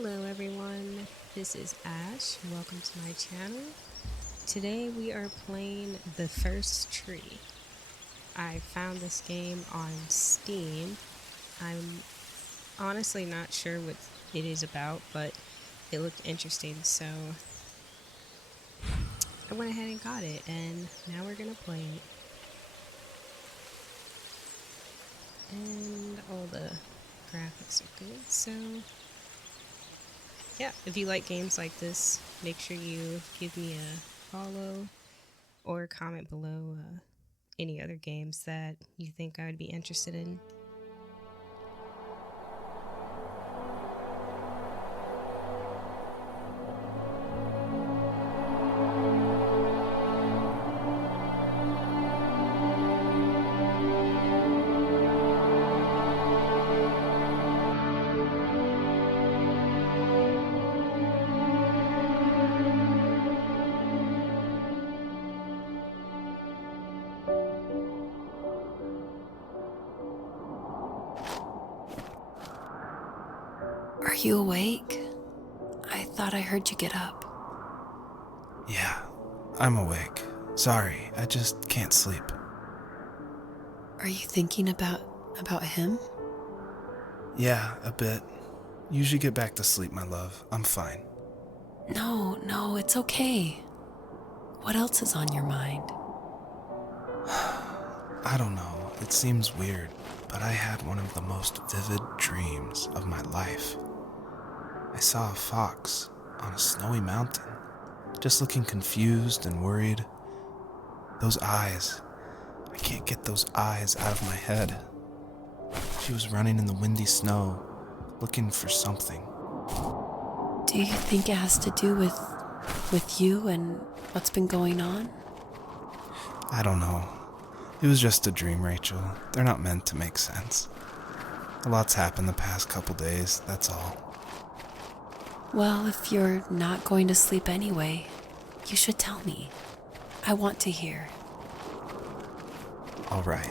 Hello everyone, this is Ash. Welcome to my channel. Today we are playing The First Tree. I found this game on Steam. I'm honestly not sure what it is about, but it looked interesting, so I went ahead and got it, and now we're gonna play it. And all the graphics are good, so yeah, if you like games like this, make sure you give me a follow or comment below any other games that you think I would be interested in. Are you awake? I thought I heard you get up. Yeah, I'm awake. Sorry, I just can't sleep. Are you thinking about him? Yeah, a bit. Usually get back to sleep, my love. I'm fine. No, it's okay. What else is on your mind? I don't know, it seems weird, but I had one of the most vivid dreams of my life. I saw a fox on a snowy mountain, just looking confused and worried. Those eyes, I can't get those eyes out of my head. She was running in the windy snow, looking for something. Do you think it has to do with you and what's been going on? I don't know. It was just a dream, Rachel. They're not meant to make sense. A lot's happened the past couple days, that's all. Well, if you're not going to sleep anyway, you should tell me. I want to hear. All right.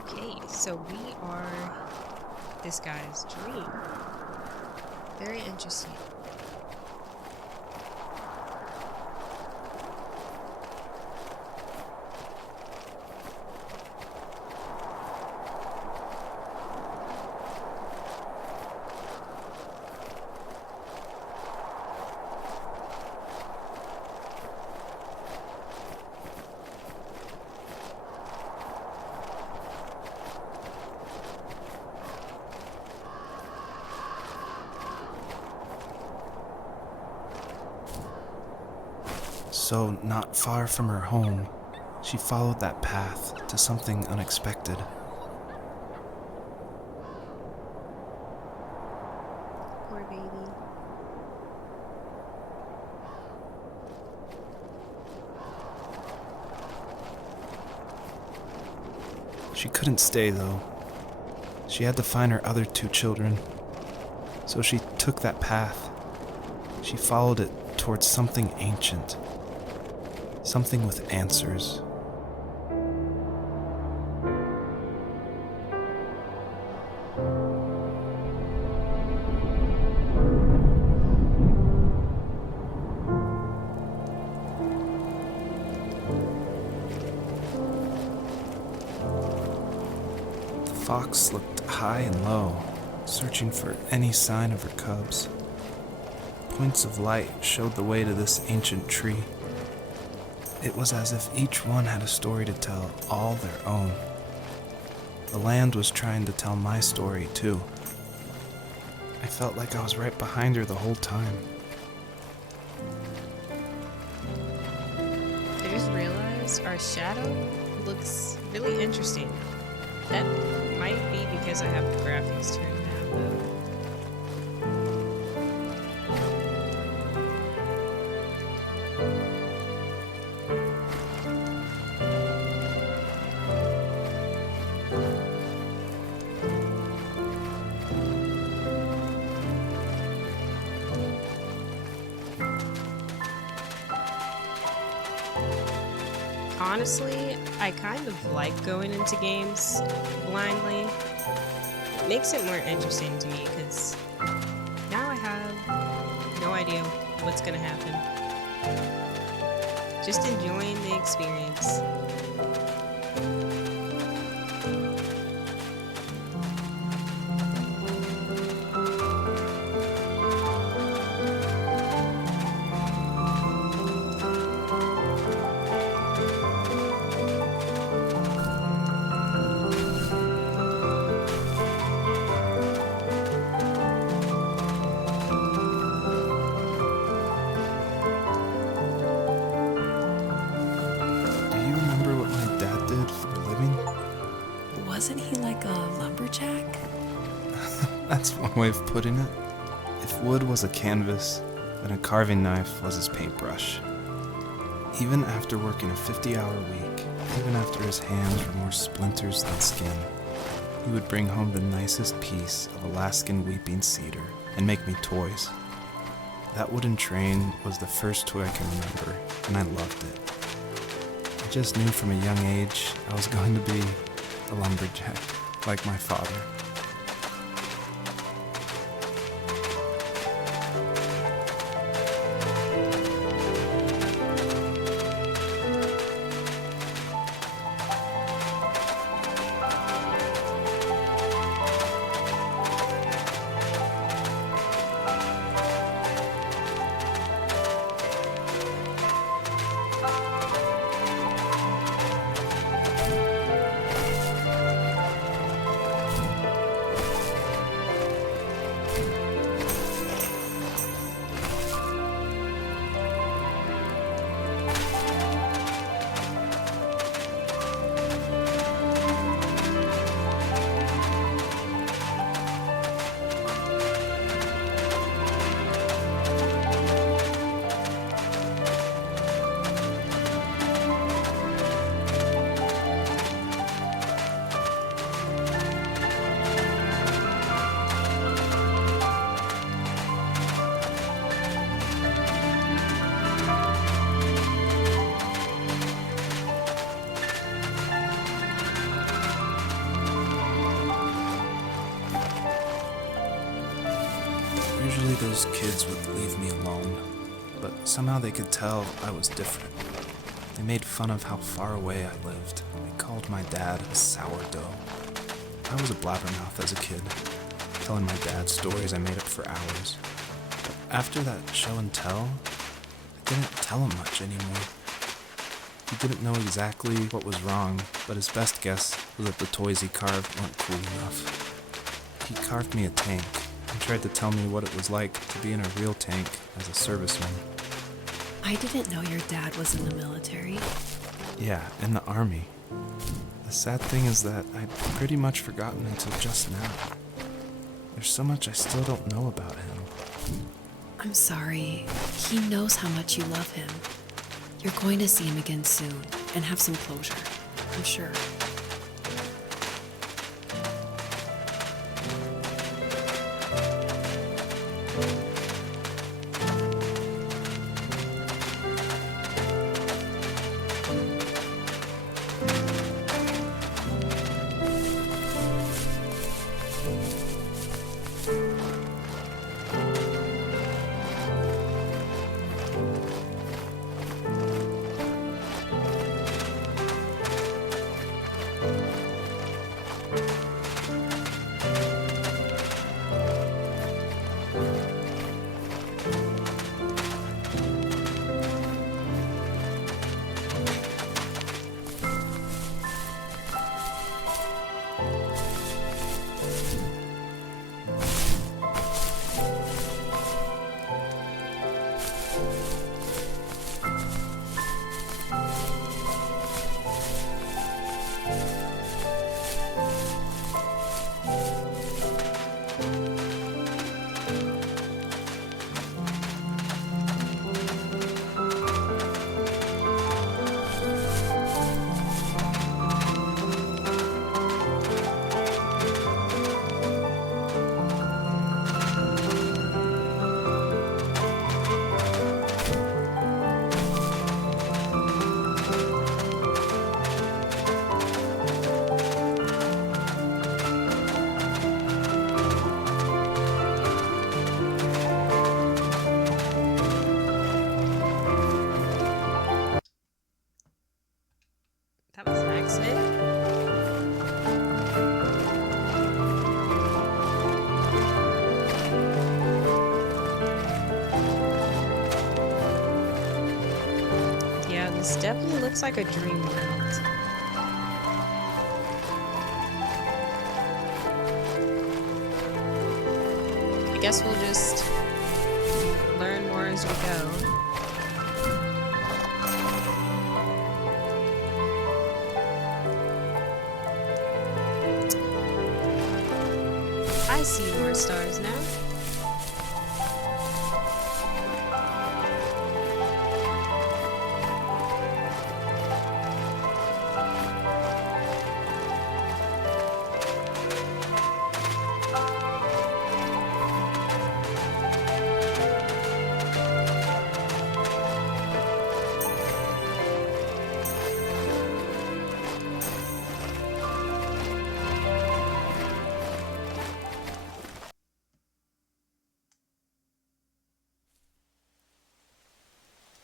Okay, so we are this guy's dream. Very interesting. So, not far from her home, she followed that path to something unexpected. Poor baby. She couldn't stay, though. She had to find her other two children. So she took that path. She followed it towards something ancient. Something with answers. The fox looked high and low, searching for any sign of her cubs. Points of light showed the way to this ancient tree. It was as if each one had a story to tell, all their own. The land was trying to tell my story, too. I felt like I was right behind her the whole time. I just realized our shadow looks really interesting. That might be because I have the graphics turned down though. Honestly, I kind of like going into games blindly. It makes it more interesting to me because now I have no idea what's gonna happen. Just enjoying the experience. Do you remember what my dad did for a living? Wasn't he like a lumberjack? That's one way of putting it. If wood was a canvas, then a carving knife was his paintbrush. Even after working a 50-hour week, even after his hands were more splinters than skin, he would bring home the nicest piece of Alaskan weeping cedar and make me toys. That wooden train was the first toy I can remember, and I loved it. I just knew from a young age I was going to be a lumberjack, like my father. Usually those kids would leave me alone, but somehow they could tell I was different. They made fun of how far away I lived. They called my dad a sourdough. I was a blabbermouth as a kid, telling my dad stories I made up for hours. But after that show and tell, I didn't tell him much anymore. He didn't know exactly what was wrong, but his best guess was that the toys he carved weren't cool enough. He carved me a tank and tried to tell me what it was like to be in a real tank as a serviceman. I didn't know your dad was in the military. Yeah, in the army. The sad thing is that I'd pretty much forgotten until just now. There's so much I still don't know about him. I'm sorry. He knows how much you love him. You're going to see him again soon and have some closure, I'm sure. this it? Yeah, this definitely looks like a dream world. I guess we'll just learn more as we go. I see more stars now.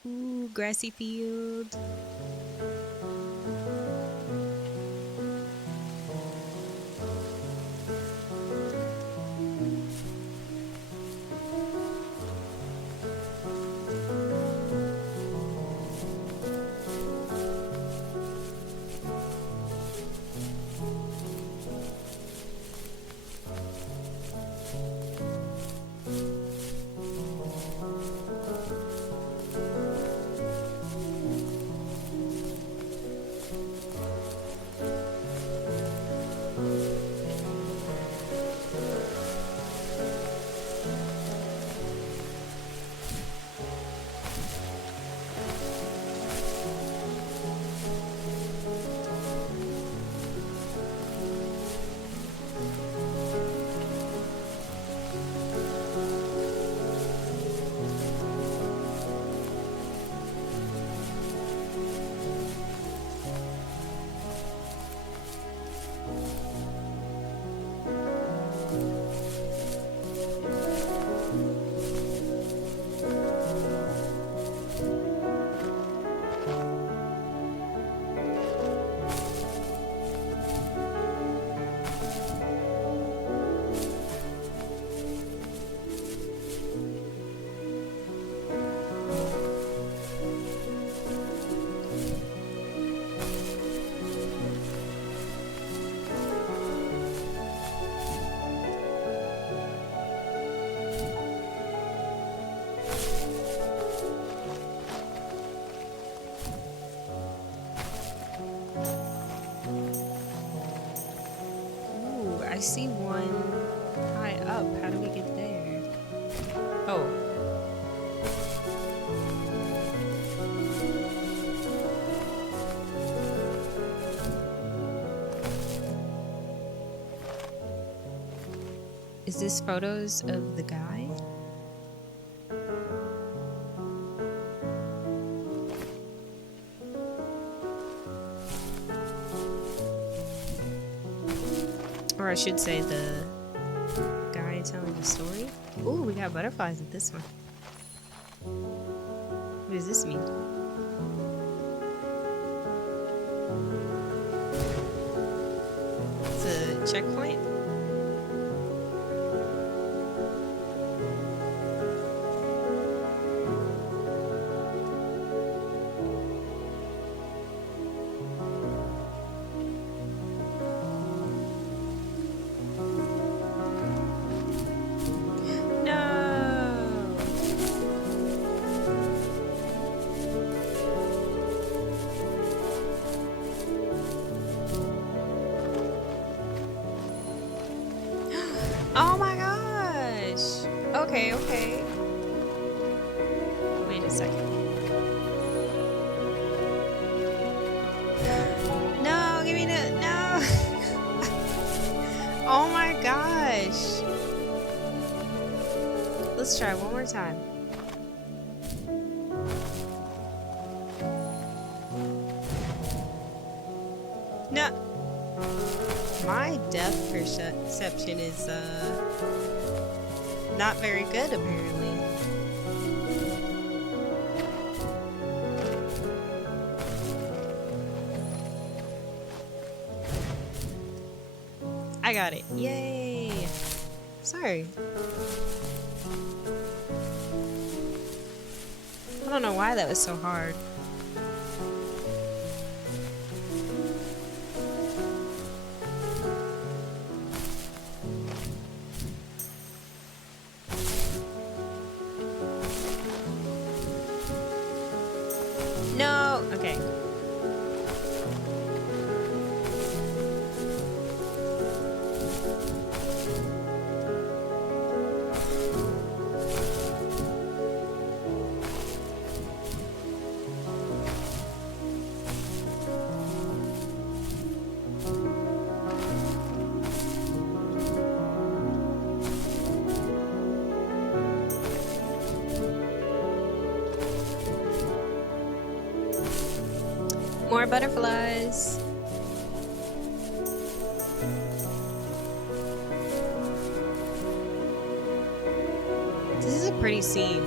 Ooh, grassy field. Ooh, I see one high up. How do we get there? Oh. Is this photos of the guy? Or I should say the guy telling the story. Ooh, we got butterflies at this one. What does this mean? It's a checkpoint? No! Oh my gosh! Okay, okay. Wait a second. No, give me the no. Oh my gosh. Let's try one more time. No. My depth perception is not very good apparently. I got it. Yay! Sorry. I don't know why that was so hard. No! Okay. More butterflies. This is a pretty scene.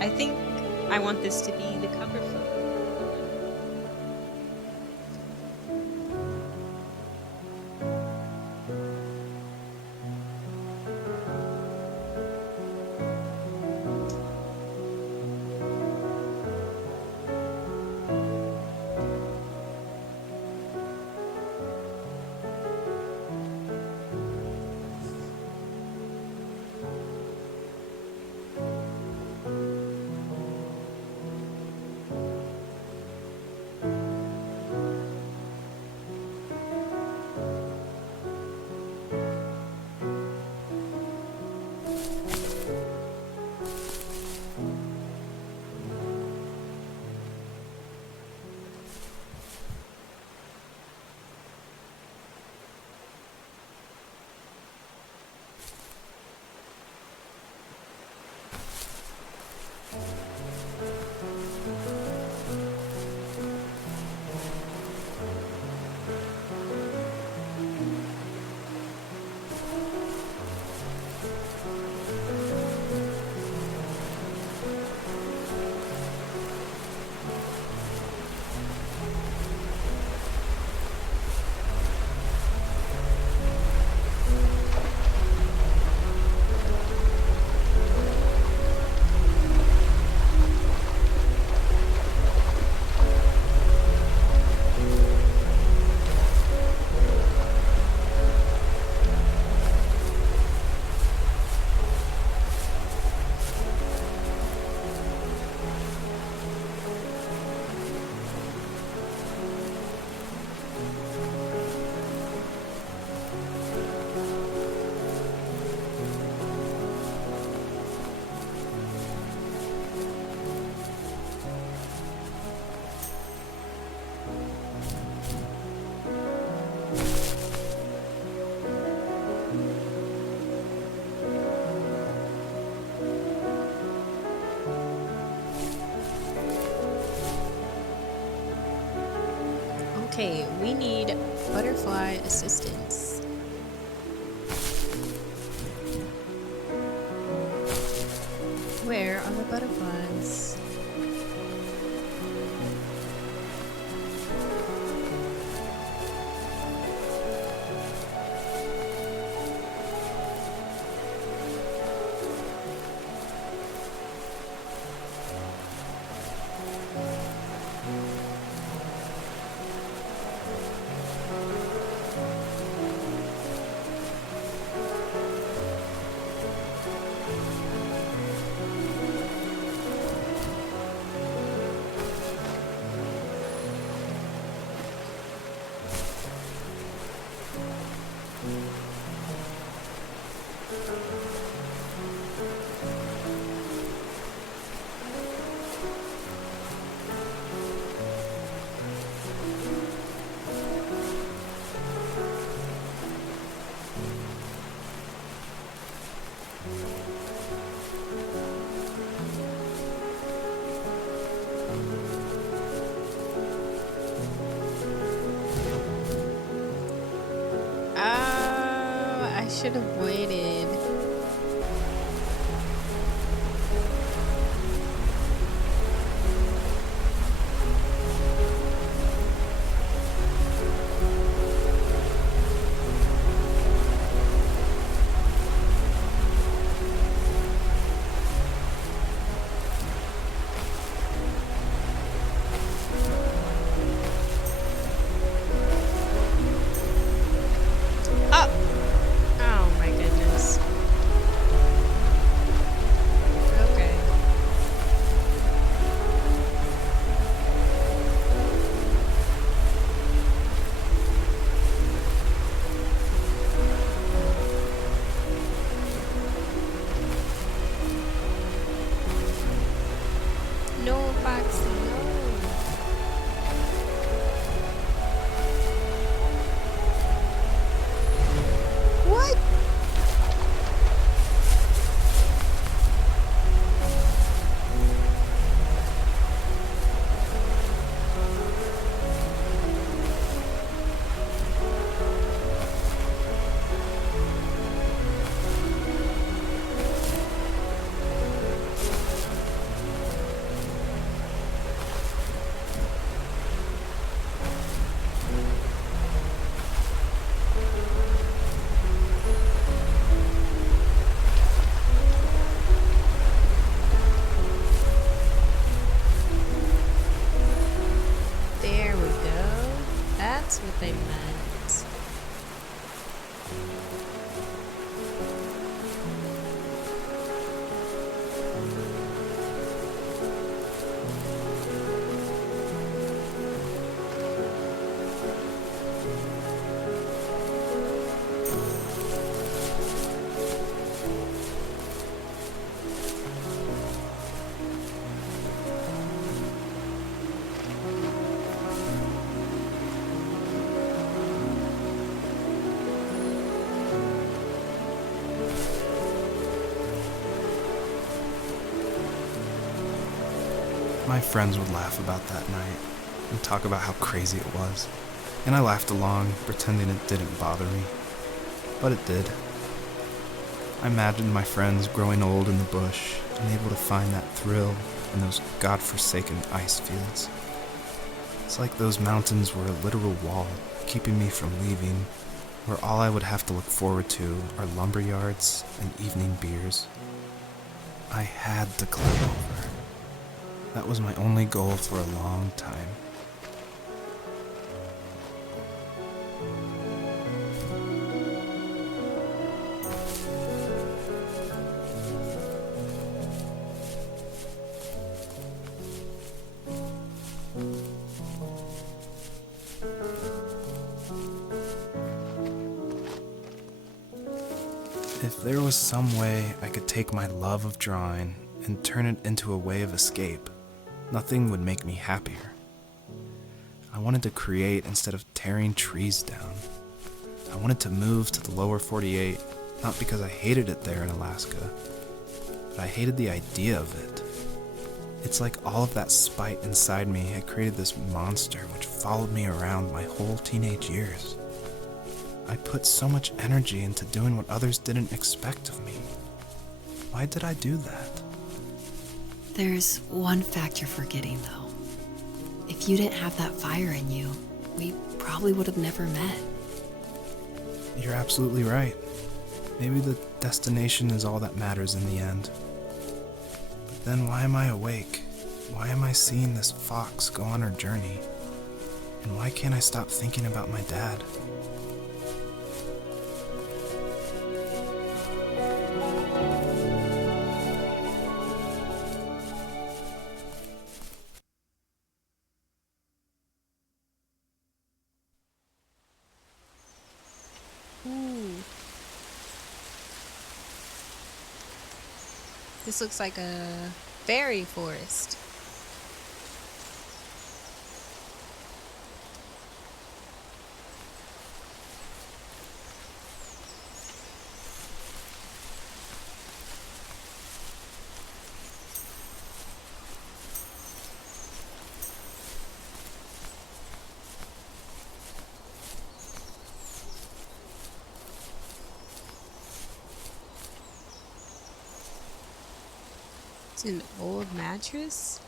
I think I want this to be the cover photo. Okay, we need butterfly assistance. Where are the butterflies? I should have waited. My friends would laugh about that night and talk about how crazy it was, and I laughed along, pretending it didn't bother me. But it did. I imagined my friends growing old in the bush, unable to find that thrill in those godforsaken ice fields. It's like those mountains were a literal wall, keeping me from leaving, where all I would have to look forward to are lumber yards and evening beers. I had to climb over. That was my only goal for a long time. If there was some way I could take my love of drawing and turn it into a way of escape, nothing would make me happier. I wanted to create instead of tearing trees down. I wanted to move to the lower 48, not because I hated it there in Alaska, but I hated the idea of it. It's like all of that spite inside me had created this monster which followed me around my whole teenage years. I put so much energy into doing what others didn't expect of me. Why did I do that? There's one fact you're forgetting, though. If you didn't have that fire in you, we probably would have never met. You're absolutely right. Maybe the destination is all that matters in the end. But then why am I awake? Why am I seeing this fox go on her journey? And why can't I stop thinking about my dad? Ooh. This looks like a fairy forest. It's an old mattress.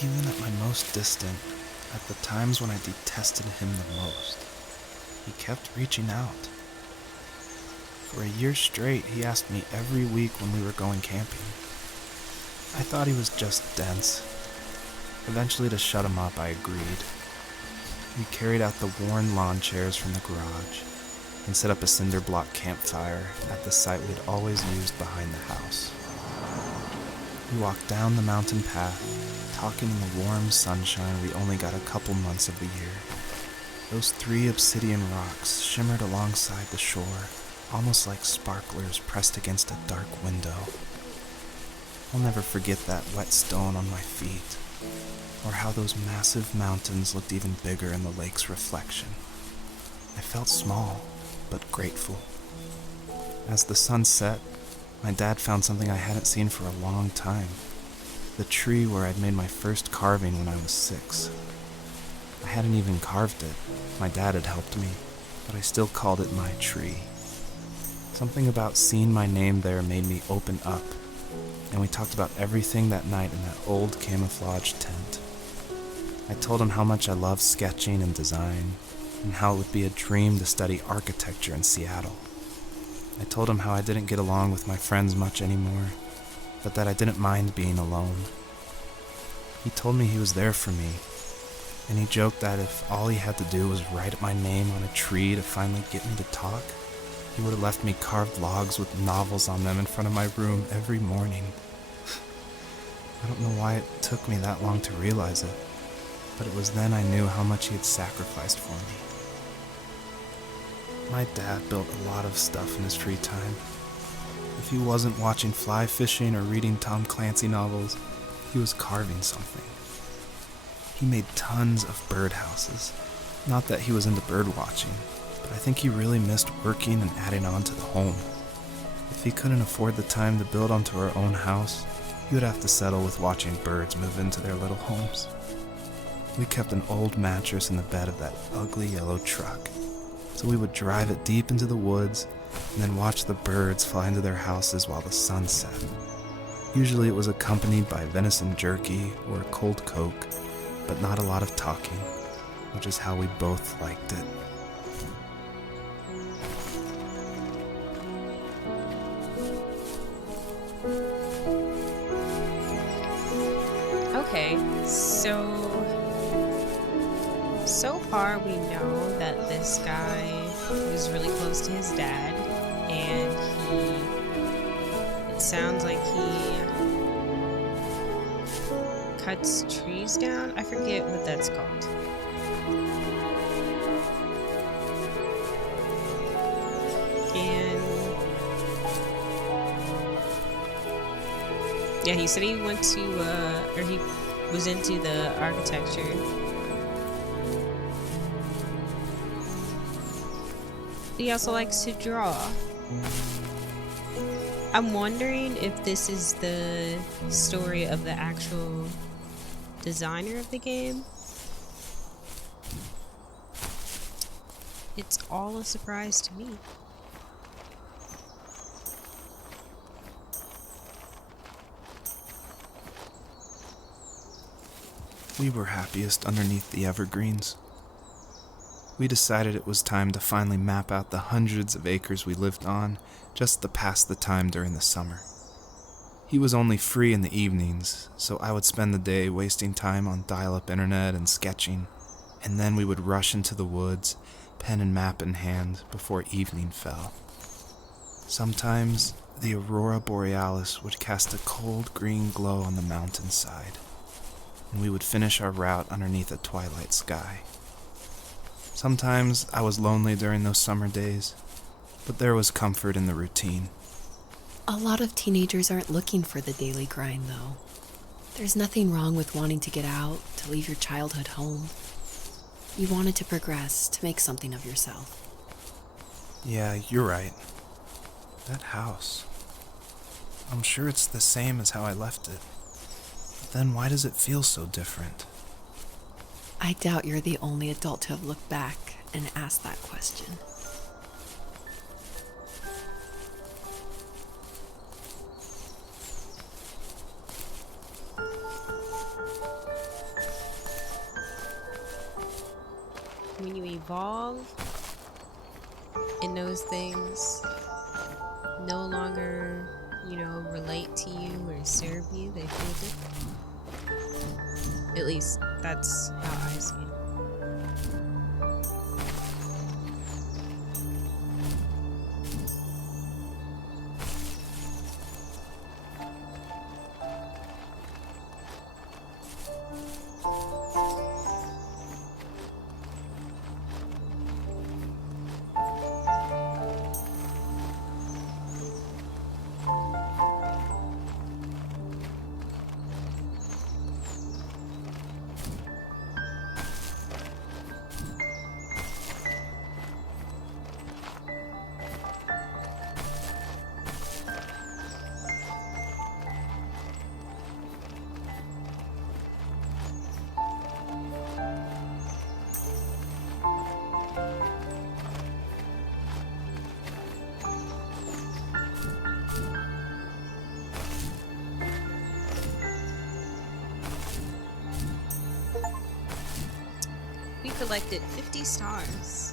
Even at my most distant, at the times when I detested him the most, he kept reaching out. For a year straight, he asked me every week when we were going camping. I thought he was just dense. Eventually, to shut him up, I agreed. We carried out the worn lawn chairs from the garage and set up a cinder block campfire at the site we'd always used behind the house. We walked down the mountain path, talking in the warm sunshine we only got a couple months of the year. Those 3 obsidian rocks shimmered alongside the shore, almost like sparklers pressed against a dark window. I'll never forget that wet stone on my feet, or how those massive mountains looked even bigger in the lake's reflection. I felt small, but grateful. As the sun set, my dad found something I hadn't seen for a long time. The tree where I'd made my first carving when I was 6. I hadn't even carved it. My dad had helped me, but I still called it my tree. Something about seeing my name there made me open up, and we talked about everything that night in that old camouflage tent. I told him how much I loved sketching and design, and how it would be a dream to study architecture in Seattle. I told him how I didn't get along with my friends much anymore, but that I didn't mind being alone. He told me he was there for me, and he joked that if all he had to do was write my name on a tree to finally get me to talk, he would have left me carved logs with novels on them in front of my room every morning. I don't know why it took me that long to realize it, but it was then I knew how much he had sacrificed for me. My dad built a lot of stuff in his free time. If he wasn't watching fly fishing or reading Tom Clancy novels, he was carving something. He made tons of birdhouses. Not that he was into bird watching, but I think he really missed working and adding on to the home. If he couldn't afford the time to build onto our own house, he would have to settle with watching birds move into their little homes. We kept an old mattress in the bed of that ugly yellow truck, so we would drive it deep into the woods and then watch the birds fly into their houses while the sun set. Usually it was accompanied by venison jerky or a cold Coke, but not a lot of talking, which is how we both liked it. Okay, so far we know that this guy was really close to his dad, and it sounds like he cuts trees down. I forget what that's called. And yeah, he said he went to, or he was into the architecture. He also likes to draw. I'm wondering if this is the story of the actual designer of the game. It's all a surprise to me. We were happiest underneath the evergreens. We decided it was time to finally map out the hundreds of acres we lived on just to pass the time during the summer. He was only free in the evenings, so I would spend the day wasting time on dial-up internet and sketching, and then we would rush into the woods, pen and map in hand, before evening fell. Sometimes the aurora borealis would cast a cold green glow on the mountainside, and we would finish our route underneath a twilight sky. Sometimes I was lonely during those summer days, but there was comfort in the routine. A lot of teenagers aren't looking for the daily grind, though. There's nothing wrong with wanting to get out, to leave your childhood home. You wanted to progress, to make something of yourself. Yeah, you're right. That house. I'm sure it's the same as how I left it. But then why does it feel so different? I doubt you're the only adult to have looked back and asked that question. When you evolve and those things no longer, relate to you or serve you, they feel different. At least that's how I see it. collected 50 stars.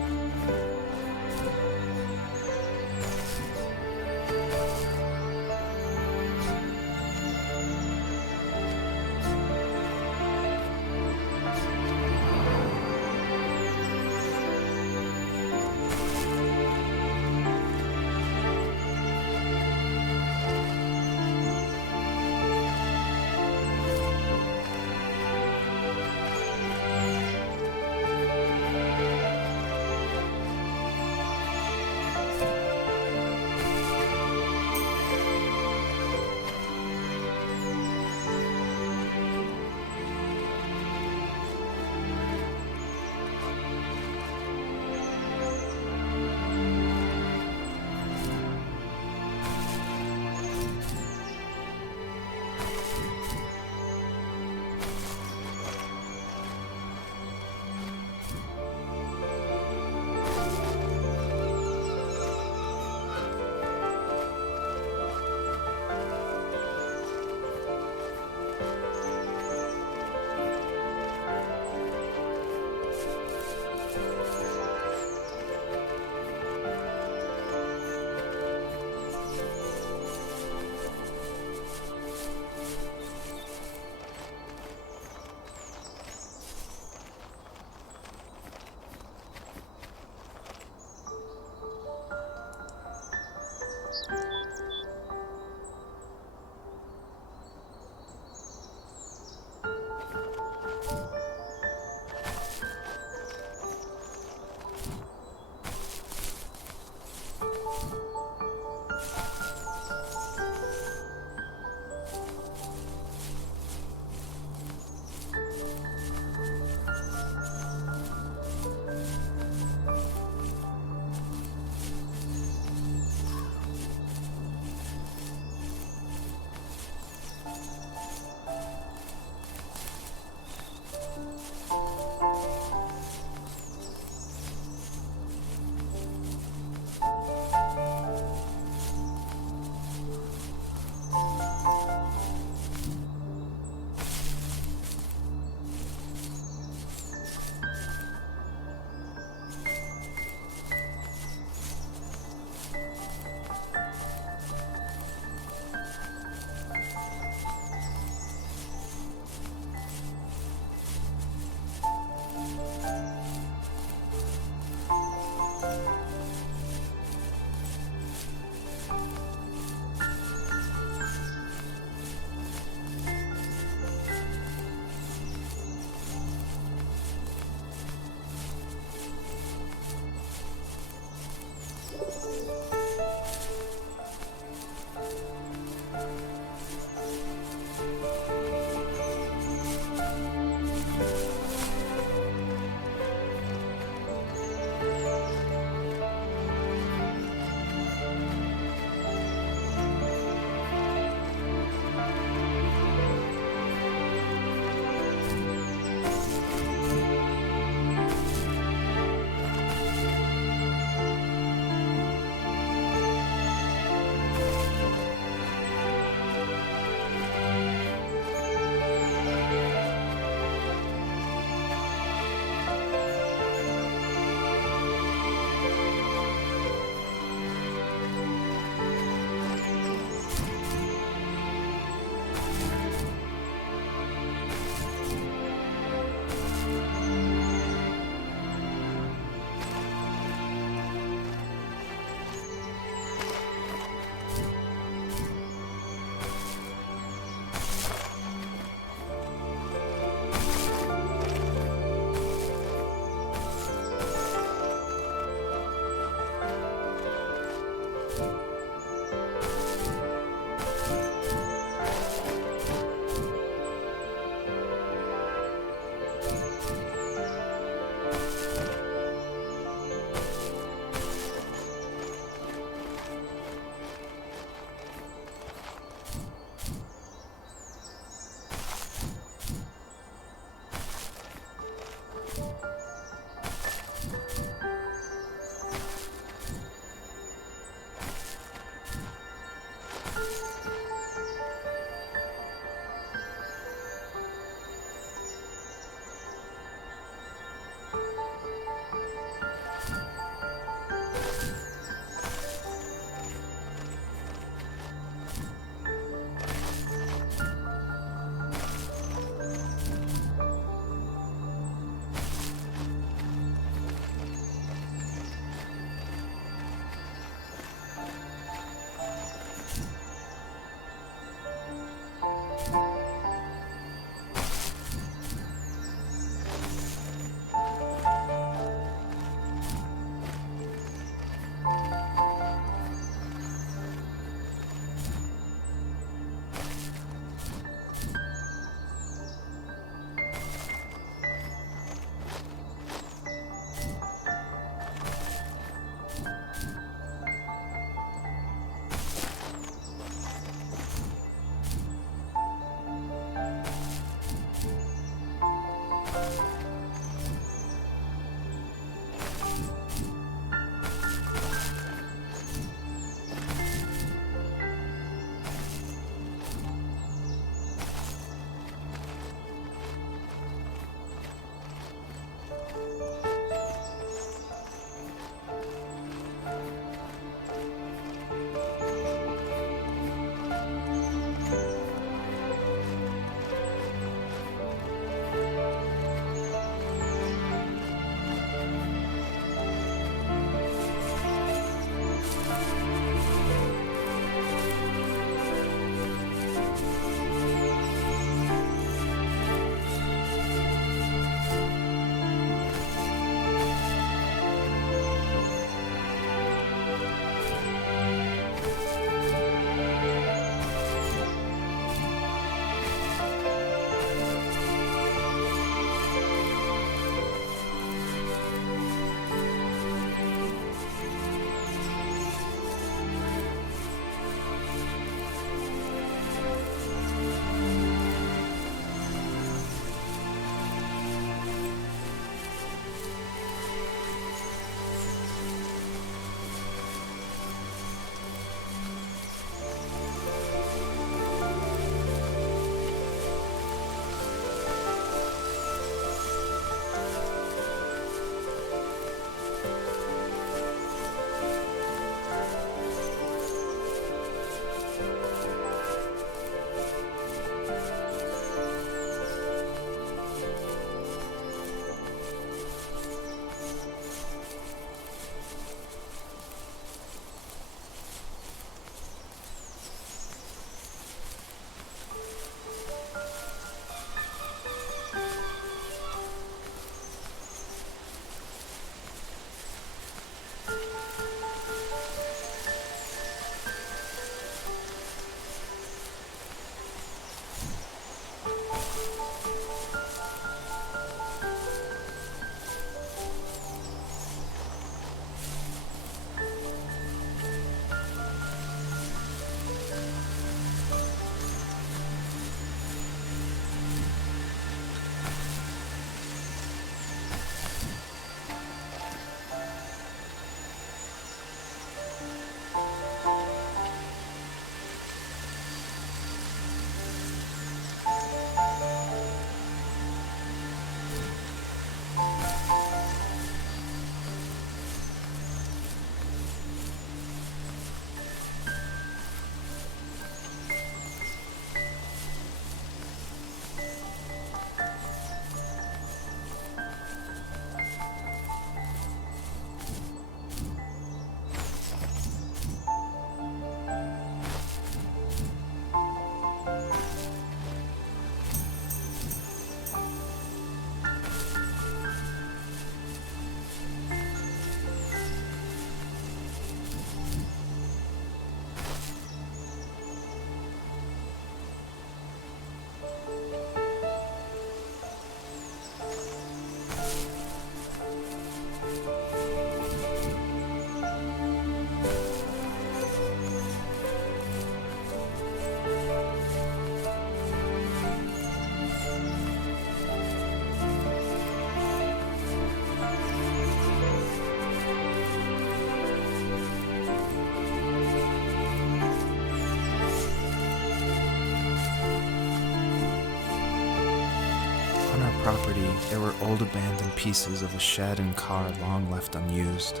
property, there were old abandoned pieces of a shed and car long left unused.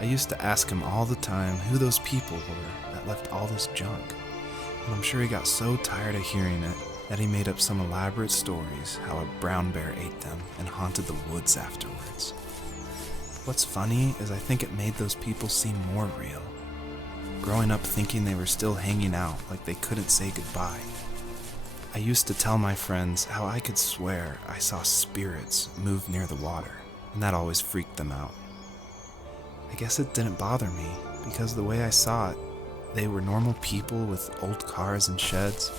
I used to ask him all the time who those people were that left all this junk, and I'm sure he got so tired of hearing it that he made up some elaborate stories how a brown bear ate them and haunted the woods afterwards. What's funny is I think it made those people seem more real. Growing up thinking they were still hanging out like they couldn't say goodbye. I used to tell my friends how I could swear I saw spirits move near the water, and that always freaked them out. I guess it didn't bother me, because the way I saw it, they were normal people with old cars and sheds,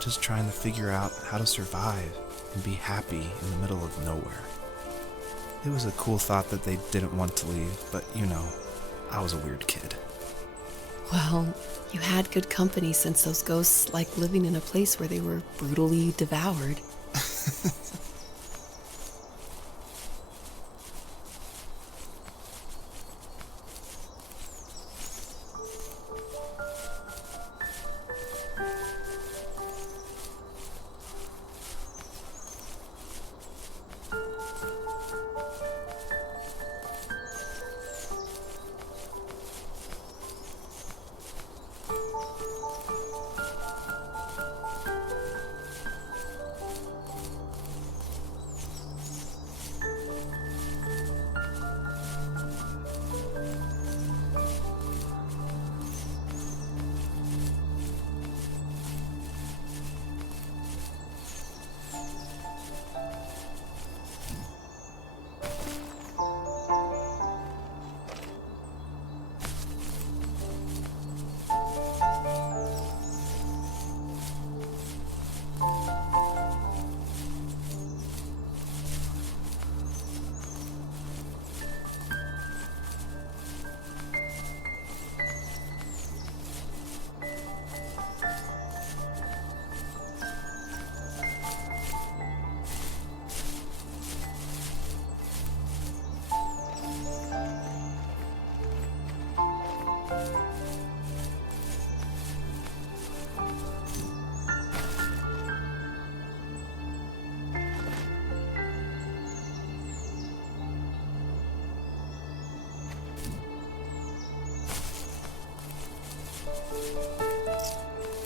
just trying to figure out how to survive and be happy in the middle of nowhere. It was a cool thought that they didn't want to leave, but I was a weird kid. Well, you had good company since those ghosts like living in a place where they were brutally devoured.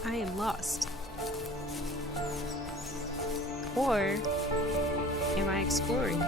I am lost. Or am I exploring?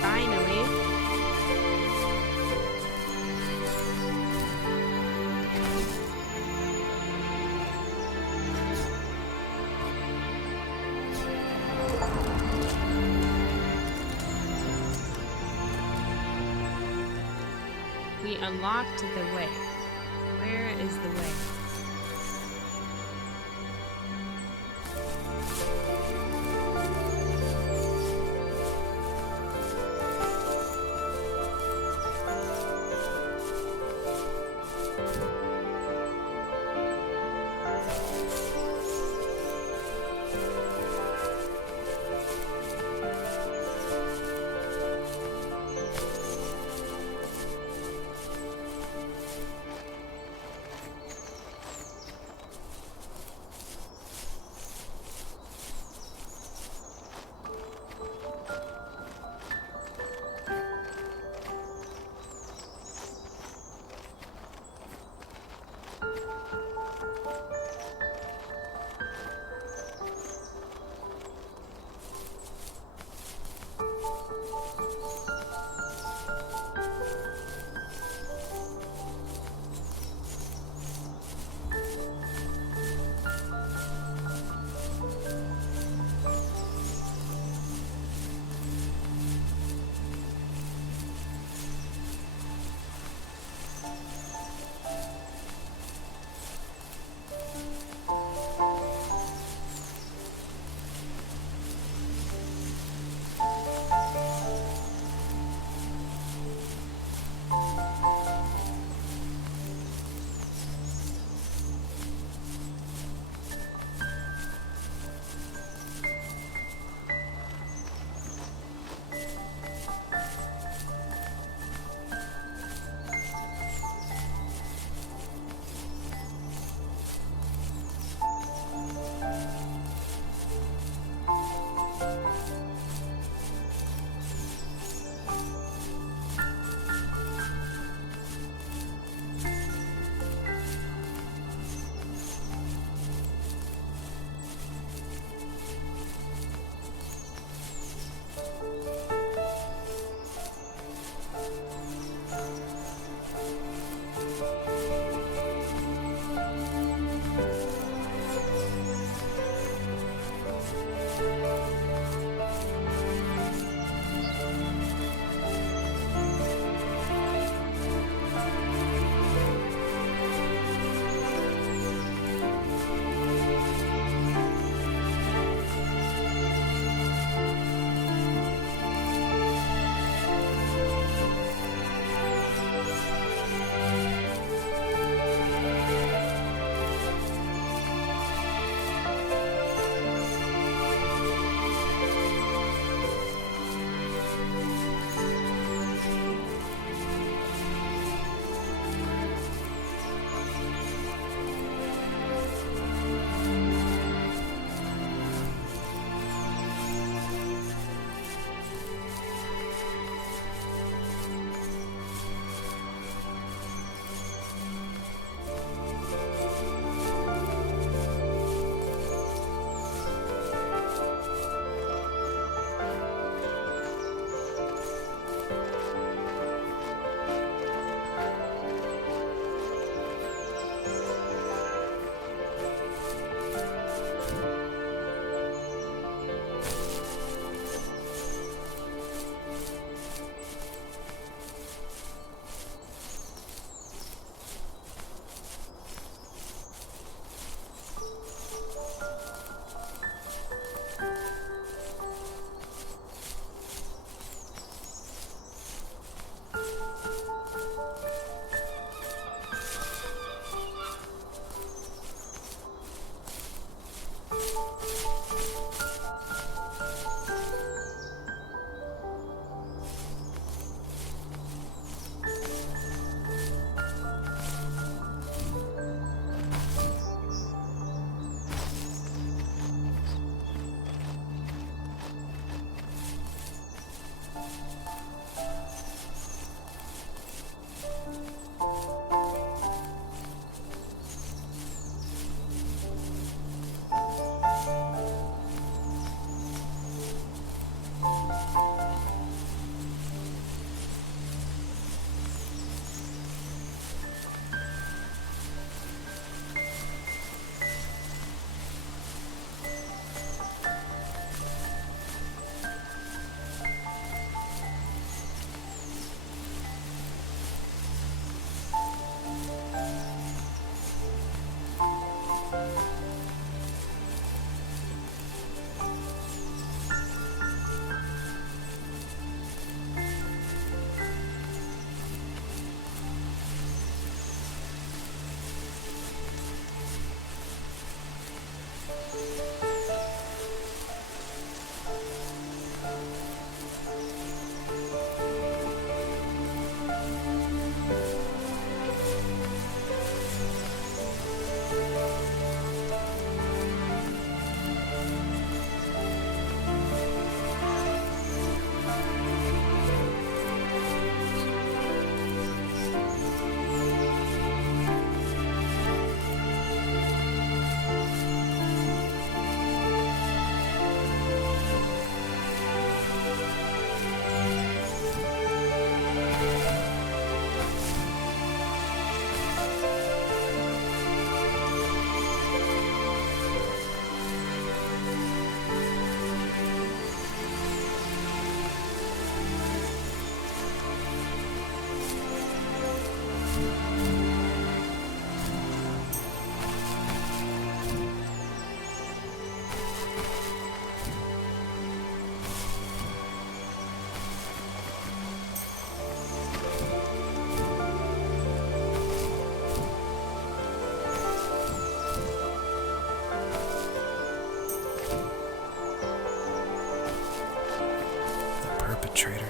Finally. We unlocked the way. Where is the way?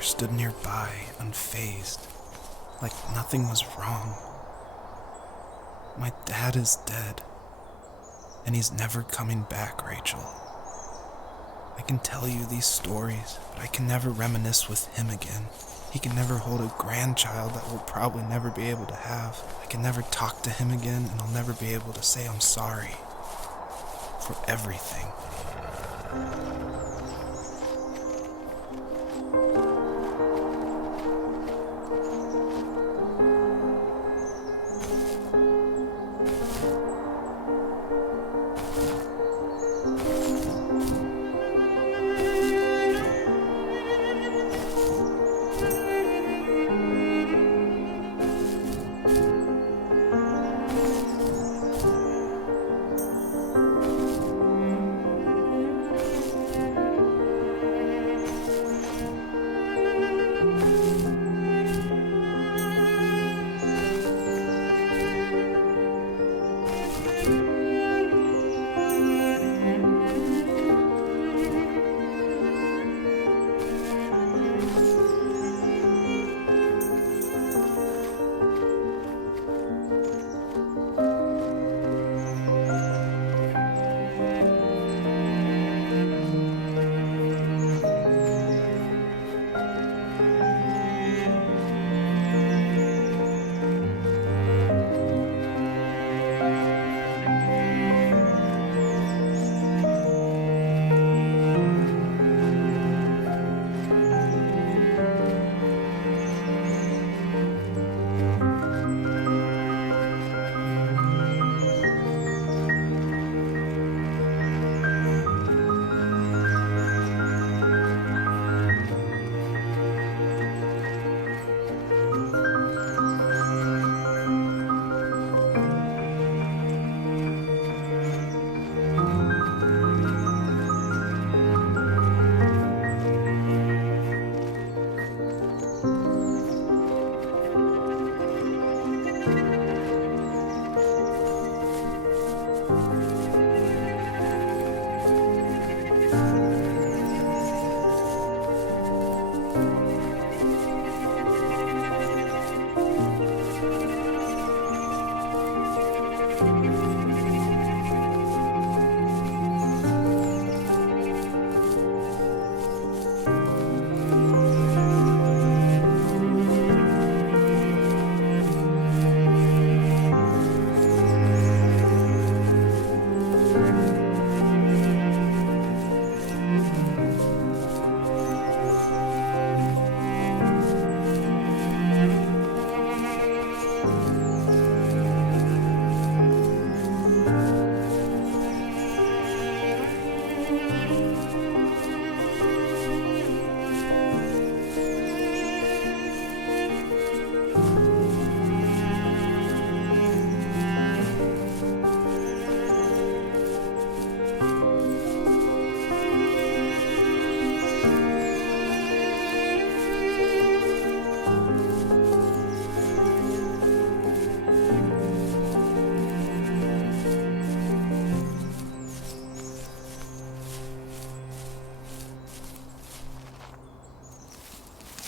stood nearby, unfazed, like nothing was wrong. My dad is dead, and he's never coming back, Rachel. I can tell you these stories, but I can never reminisce with him again. He can never hold a grandchild that we'll probably never be able to have. I can never talk to him again, and I'll never be able to say I'm sorry for everything.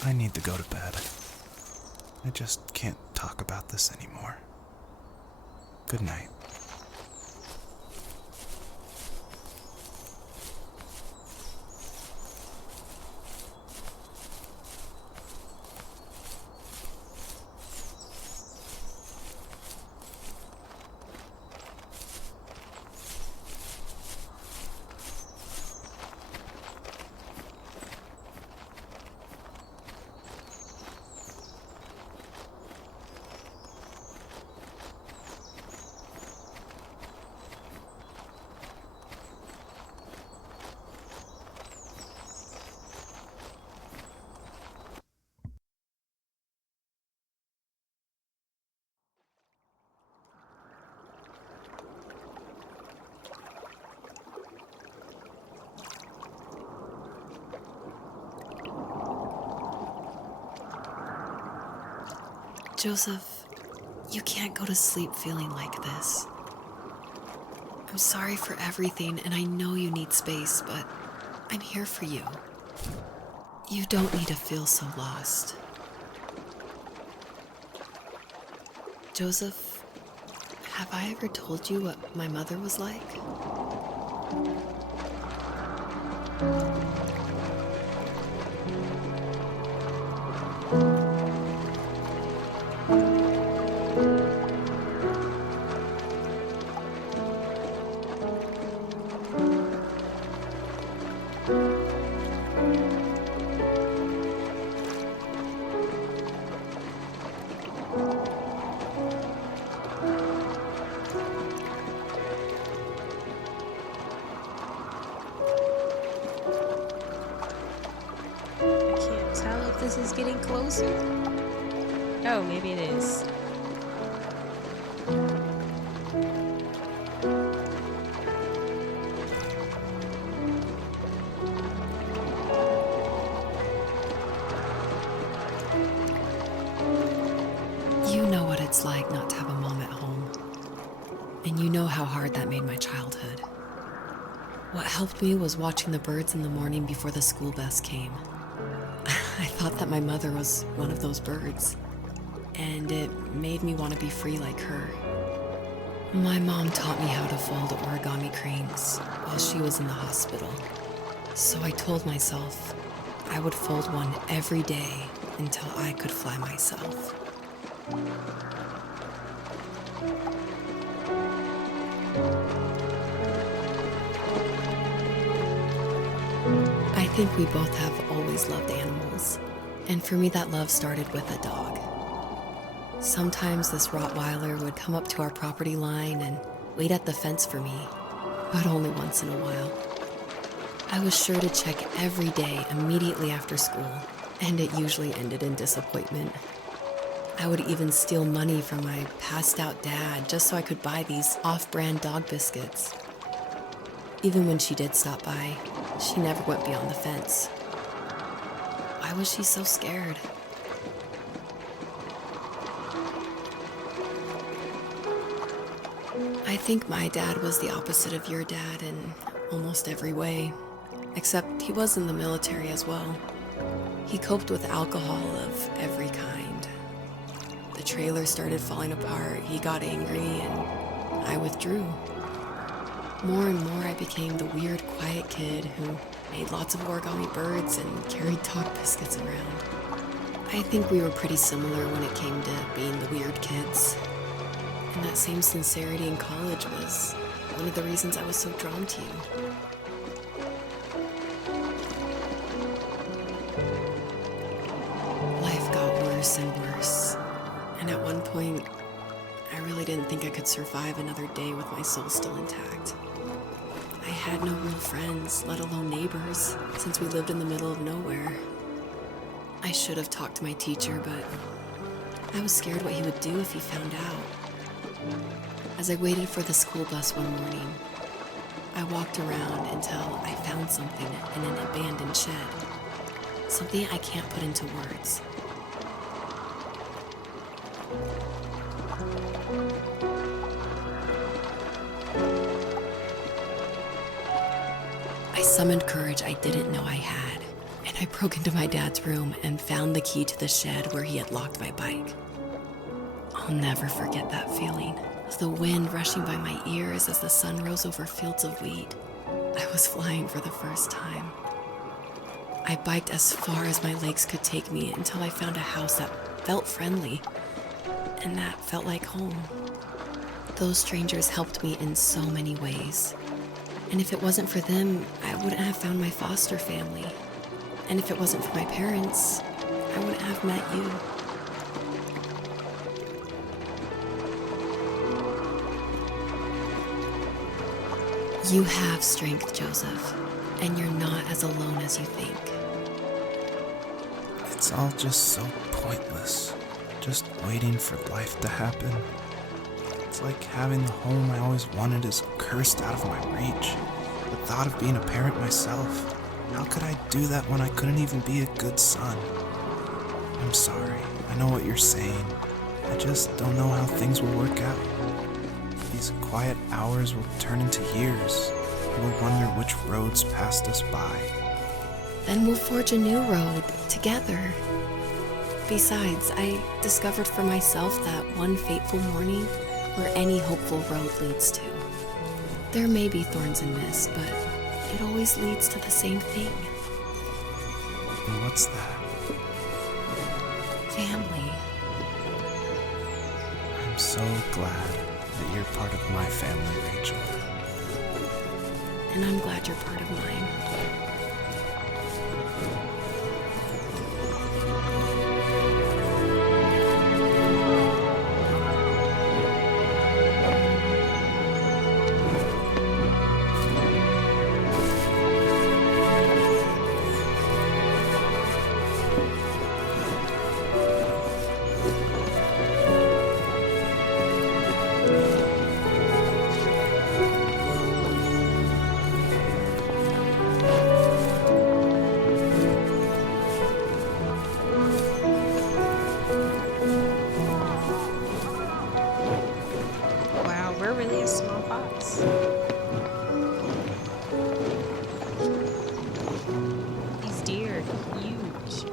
I need to go to bed. I just can't talk about this anymore. Good night. Joseph, you can't go to sleep feeling like this. I'm sorry for everything, and I know you need space, but I'm here for you. You don't need to feel so lost. Joseph, have I ever told you what my mother was like? I can't tell if this is getting closer. Oh, maybe it is. You know what it's like not to have a mom at home. And you know how hard that made my childhood. What helped me was watching the birds in the morning before the school bus came. I thought that my mother was one of those birds, and it made me want to be free like her. My mom taught me how to fold origami cranes while she was in the hospital. So I told myself I would fold one every day until I could fly myself. I think we both have always loved animals, and for me that love started with a dog. Sometimes this Rottweiler would come up to our property line and wait at the fence for me, but only once in a while. I was sure to check every day immediately after school, and it usually ended in disappointment. I would even steal money from my passed out dad just so I could buy these off-brand dog biscuits. Even when she did stop by, she never went beyond the fence. Why was she so scared? I think my dad was the opposite of your dad in almost every way, except he was in the military as well. He coped with alcohol of every kind. The trailer started falling apart, he got angry, and I withdrew. More and more I became the weird, quiet kid who made lots of origami birds and carried dog biscuits around. I think we were pretty similar when it came to being the weird kids. And that same sincerity in college was one of the reasons I was so drawn to you. Life got worse and worse. And at one point, I really didn't think I could survive another day with my soul still intact. I had no real friends, let alone neighbors, since we lived in the middle of nowhere. I should have talked to my teacher, but I was scared what he would do if he found out. As I waited for the school bus one morning, I walked around until I found something in an abandoned shed. Something I can't put into words. I summoned courage I didn't know I had, and I broke into my dad's room and found the key to the shed where he had locked my bike. I'll never forget that feeling, of the wind rushing by my ears as the sun rose over fields of wheat. I was flying for the first time. I biked as far as my legs could take me until I found a house that felt friendly, and that felt like home. Those strangers helped me in so many ways. And if it wasn't for them, I wouldn't have found my foster family. And if it wasn't for my parents, I wouldn't have met you. You have strength, Joseph, and you're not as alone as you think. It's all just so pointless. Just waiting for life to happen. It's like having the home I always wanted is cursed out of my reach. The thought of being a parent myself. How could I do that when I couldn't even be a good son? I'm sorry. I know what you're saying. I just don't know how things will work out. These quiet hours will turn into years. We'll wonder which roads passed us by. Then we'll forge a new road together. Besides, I discovered for myself that one fateful morning where any hopeful road leads to. There may be thorns and mist, but it always leads to the same thing. And what's that? Family. I'm so glad that you're part of my family, Rachel. And I'm glad you're part of mine. Wow, we're really a small fox. These deer are huge.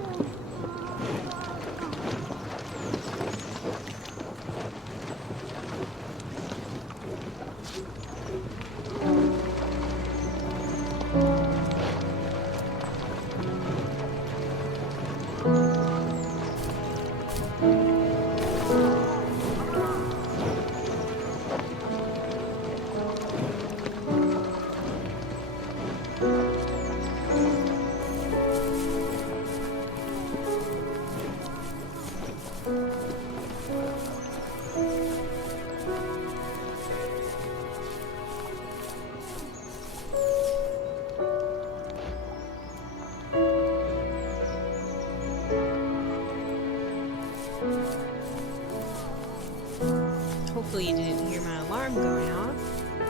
Hopefully you didn't hear my alarm going off.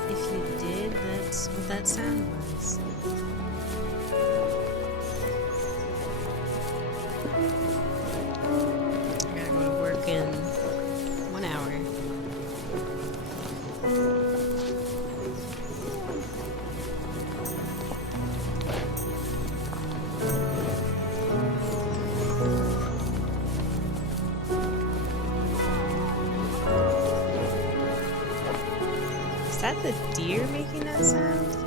If you did, that's what that sound was. I gotta go to work in 1 hour. Is that the deer making that sound?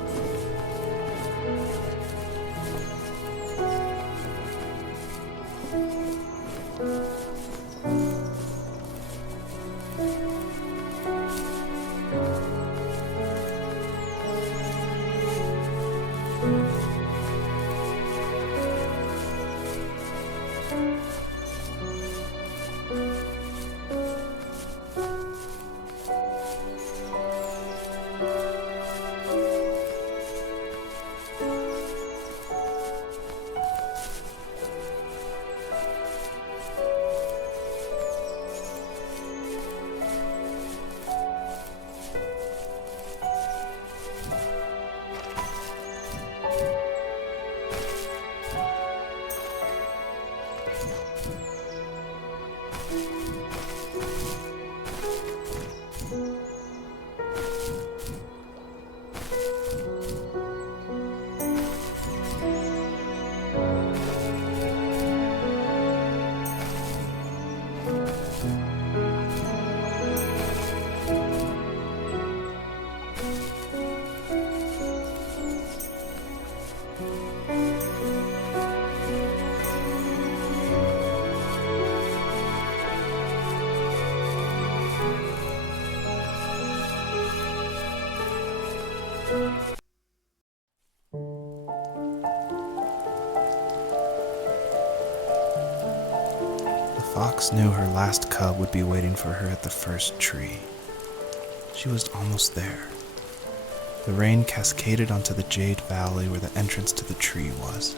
The fox knew her last cub would be waiting for her at the first tree. She was almost there. The rain cascaded onto the jade valley where the entrance to the tree was.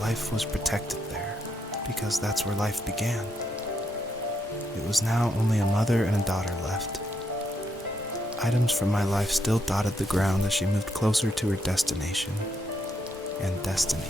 Life was protected there, because that's where life began. It was now only a mother and a daughter left. Items from my life still dotted the ground as she moved closer to her destination and destiny.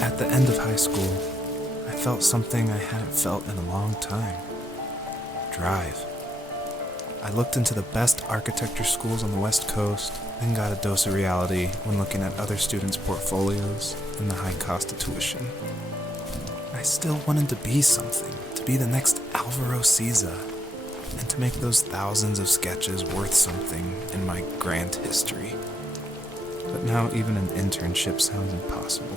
At the end of high school, I felt something I hadn't felt in a long time. Drive. I looked into the best architecture schools on the West Coast, then got a dose of reality when looking at other students' portfolios and the high cost of tuition. I still wanted to be something, to be the next Alvaro Siza, and to make those thousands of sketches worth something in my grand history. But now even an internship sounds impossible.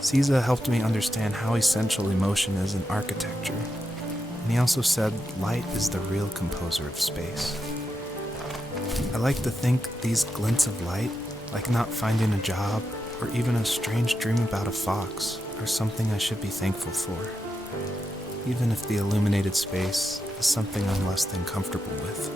Siza helped me understand how essential emotion is in architecture, and he also said light is the real composer of space. I like to think these glints of light, like not finding a job or even a strange dream about a fox, are something I should be thankful for, even if the illuminated space is something I'm less than comfortable with.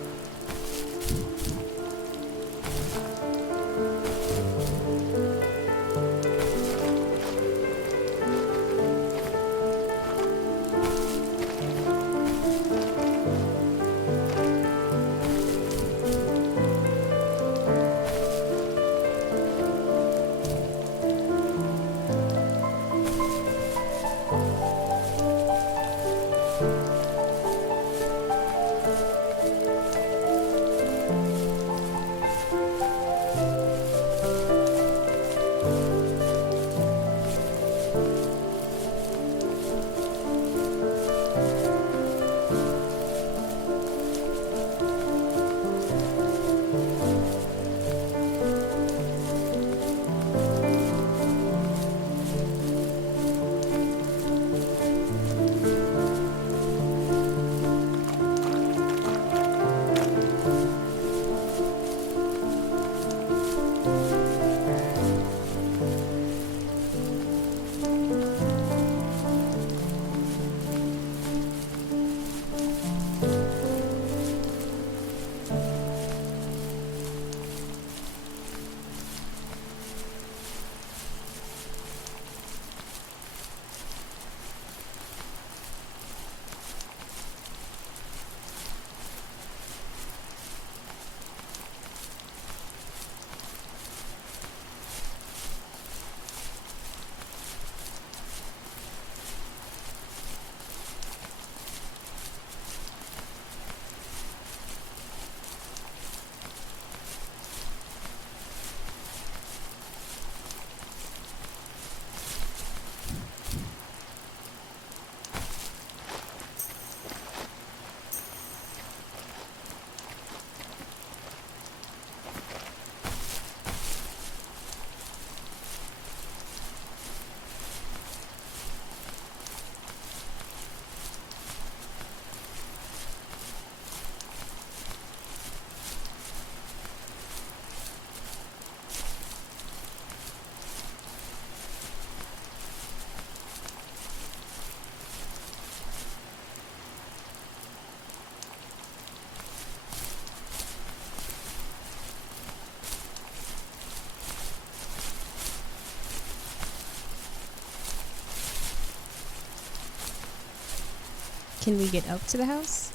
Can we get up to the house?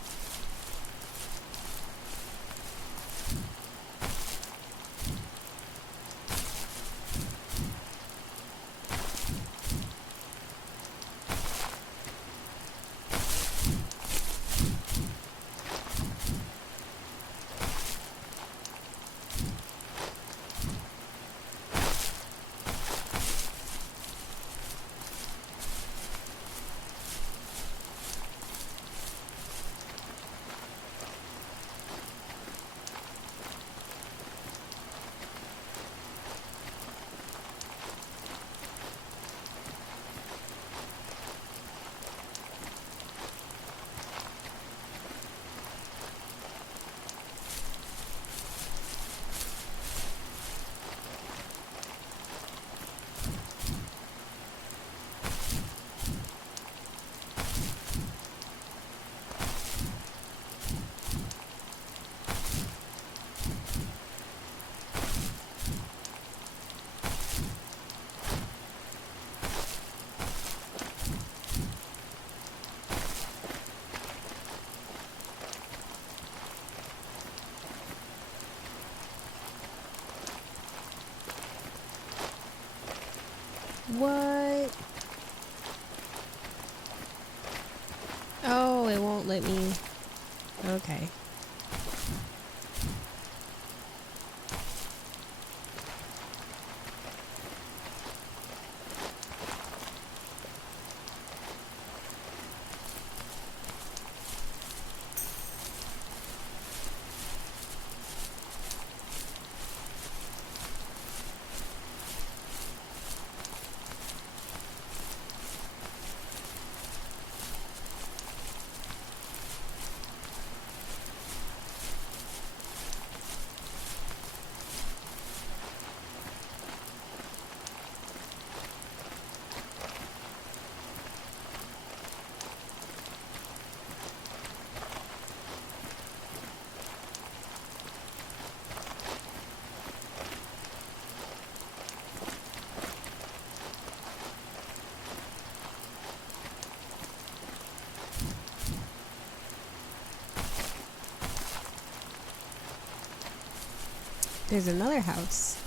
What? Oh, it won't let me. Okay. There's another house.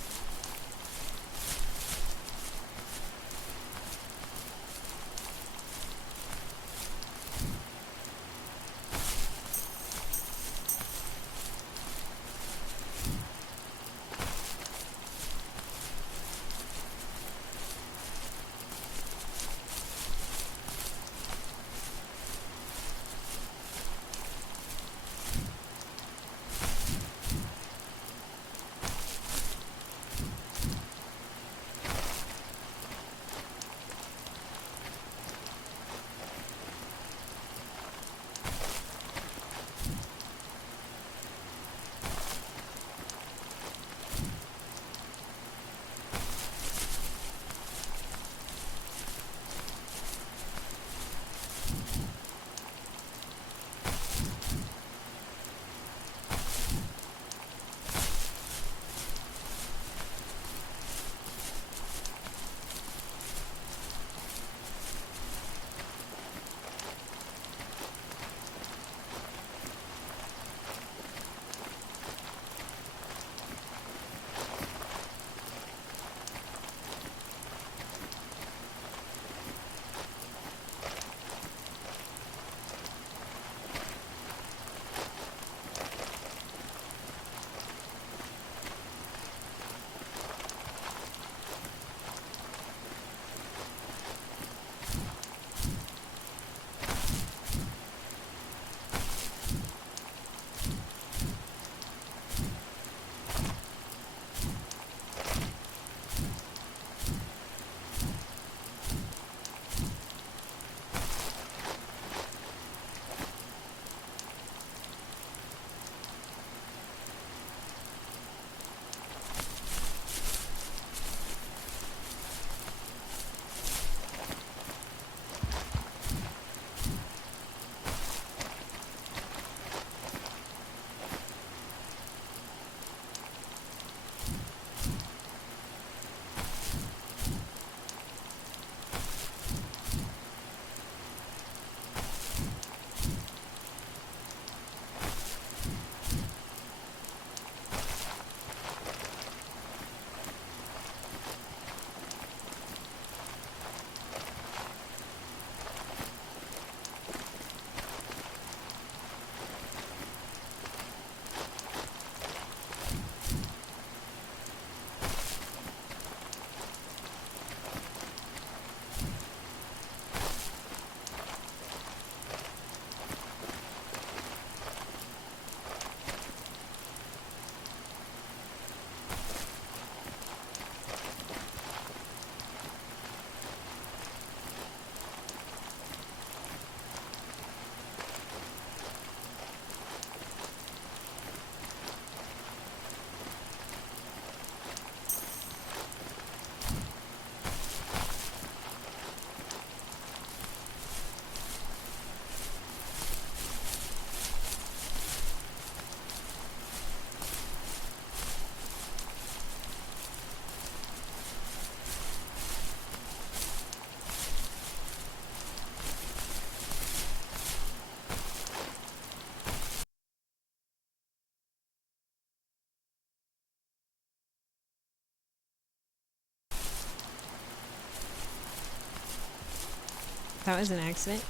That was an accident.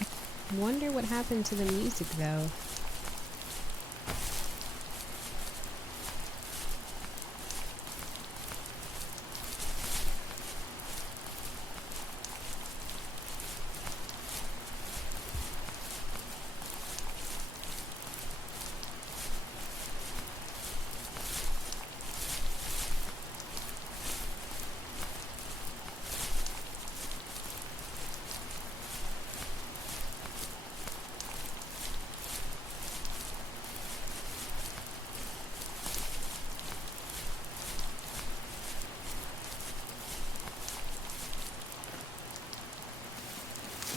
I wonder what happened to the music though.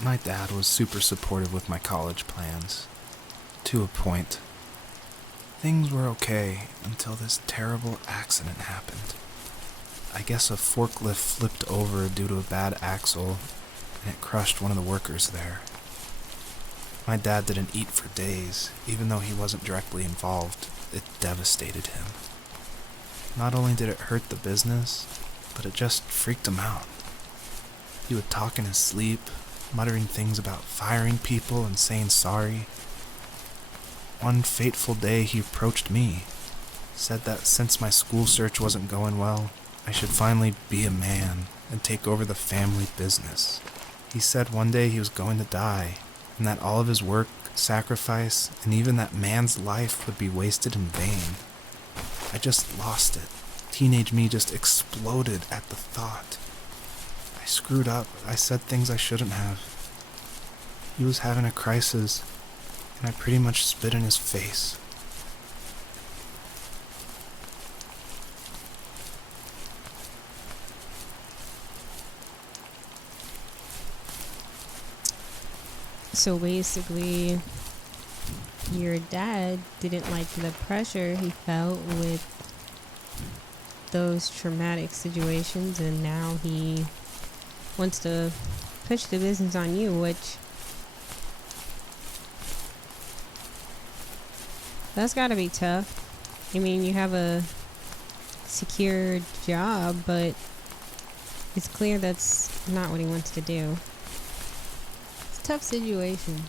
My dad was super supportive with my college plans. To a point. Things were okay until this terrible accident happened. I guess a forklift flipped over due to a bad axle, and it crushed one of the workers there. My dad didn't eat for days, even though he wasn't directly involved. It devastated him. Not only did it hurt the business, but it just freaked him out. He would talk in his sleep, muttering things about firing people and saying sorry. One fateful day he approached me, said that since my school search wasn't going well, I should finally be a man and take over the family business. He said one day he was going to die, and that all of his work, sacrifice, and even that man's life would be wasted in vain. I just lost it. Teenage me just exploded at the thought. I screwed up. I said things I shouldn't have. He was having a crisis, and I pretty much spit in his face. So basically, your dad didn't like the pressure he felt with those traumatic situations, and now he wants to push the business on you, which that's got to be tough. I mean, you have a secure job, but it's clear that's not what he wants to do. It's a tough situation.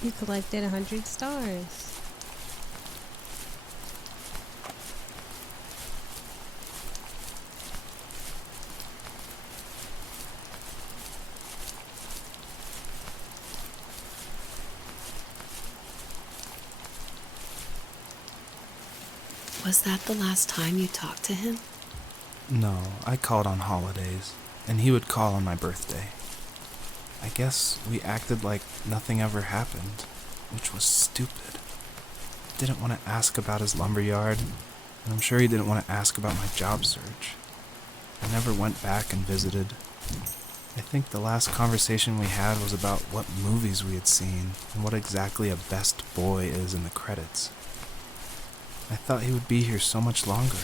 You collected 100 stars. Was that the last time you talked to him? No, I called on holidays, and he would call on my birthday. I guess we acted like nothing ever happened, which was stupid. Didn't want to ask about his lumberyard, and I'm sure he didn't want to ask about my job search. I never went back and visited. I think the last conversation we had was about what movies we had seen and what exactly a best boy is in the credits. I thought he would be here so much longer.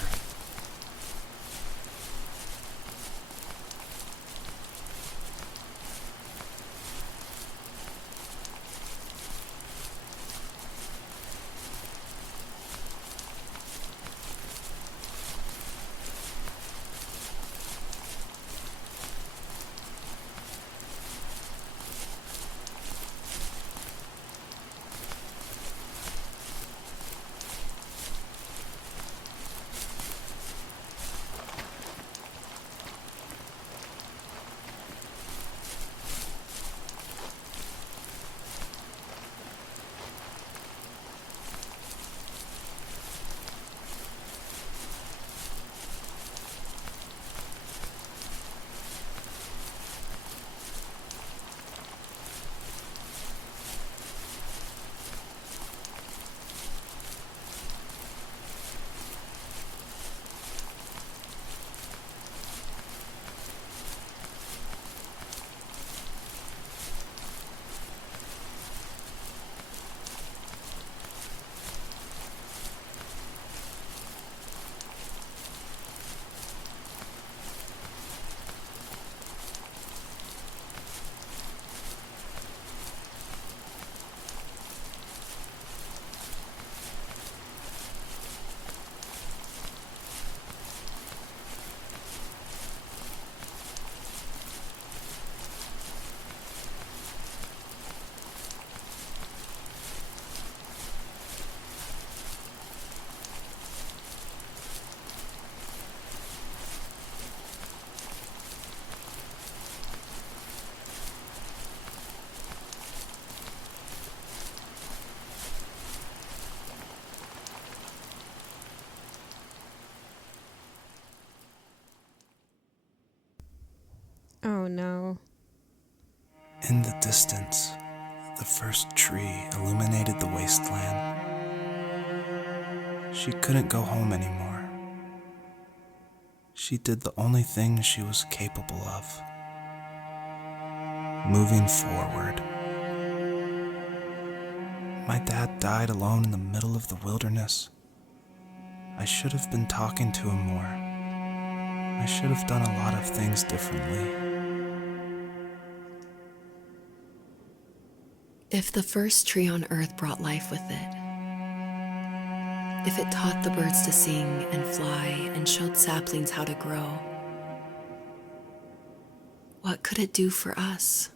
Oh no. In the distance, the first tree illuminated the wasteland. She couldn't go home anymore. She did the only thing she was capable of: moving forward. My dad died alone in the middle of the wilderness. I should have been talking to him more. I should have done a lot of things differently. If the first tree on earth brought life with it, if it taught the birds to sing and fly and showed saplings how to grow, what could it do for us?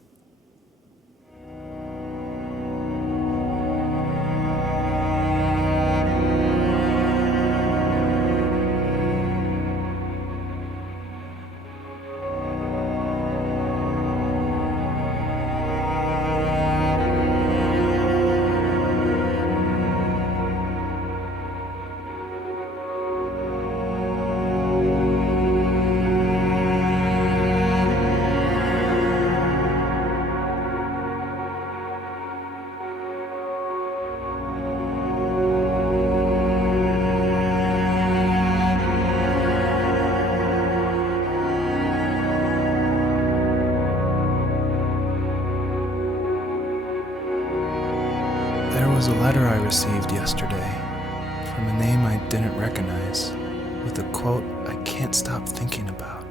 There was a letter I received yesterday from a name I didn't recognize, with a quote I can't stop thinking about.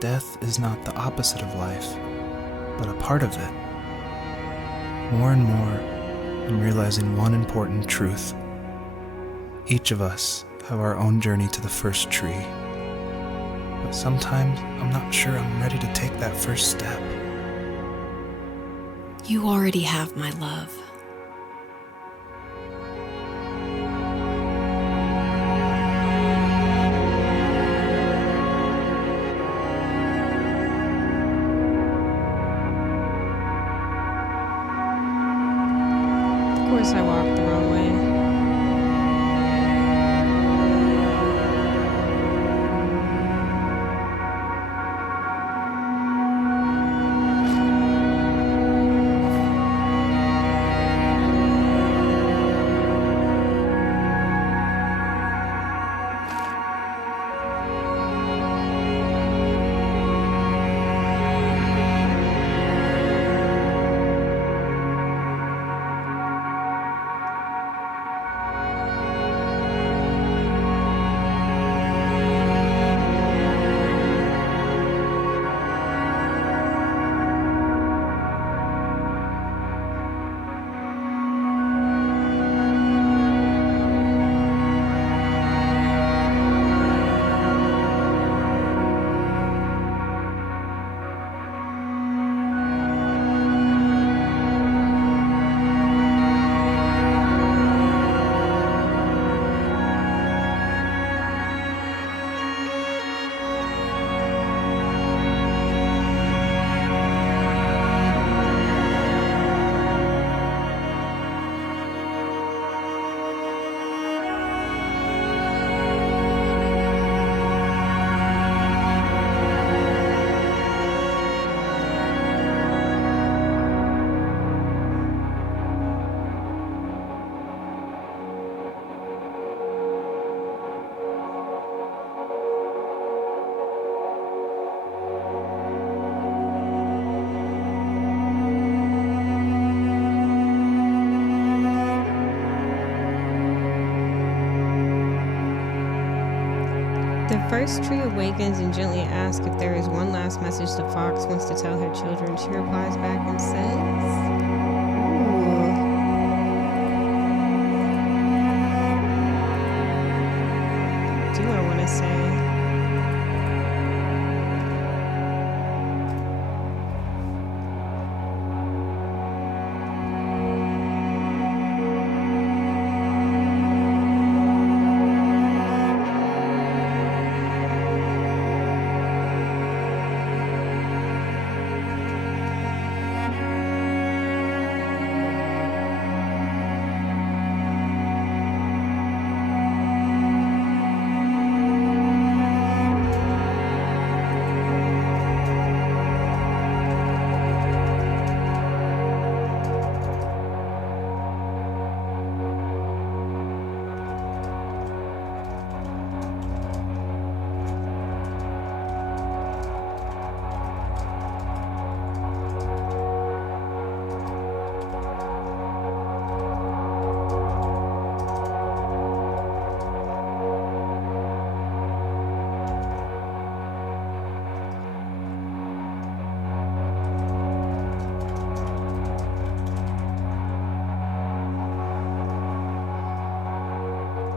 Death is not the opposite of life, but a part of it. More and more, I'm realizing one important truth. Each of us have our own journey to the first tree. But sometimes I'm not sure I'm ready to take that first step. You already have my love. Of course I walked the wrong way. The first tree awakens and gently asks if there is one last message the fox wants to tell her children. She replies back and says, "Ooh, do I want to say?"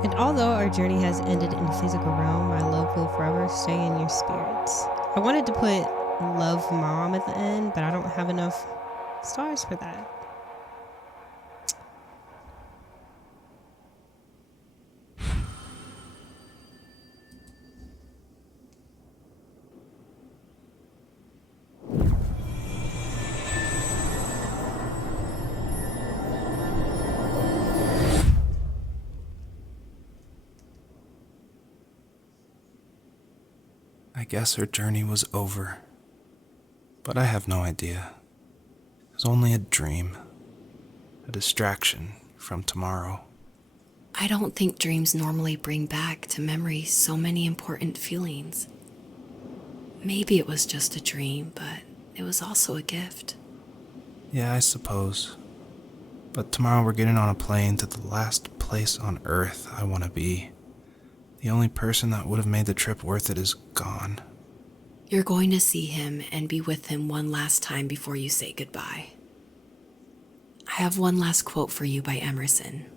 And although our journey has ended in the physical realm, my love will forever stay in your spirits. I wanted to put love mom at the end, but I don't have enough stars for that. I guess her journey was over, but I have no idea. It was only a dream, a distraction from tomorrow. I don't think dreams normally bring back to memory so many important feelings. Maybe it was just a dream, but it was also a gift. Yeah, I suppose. But tomorrow we're getting on a plane to the last place on Earth I want to be. The only person that would have made the trip worth it is gone. You're going to see him and be with him one last time before you say goodbye. I have one last quote for you by Emerson,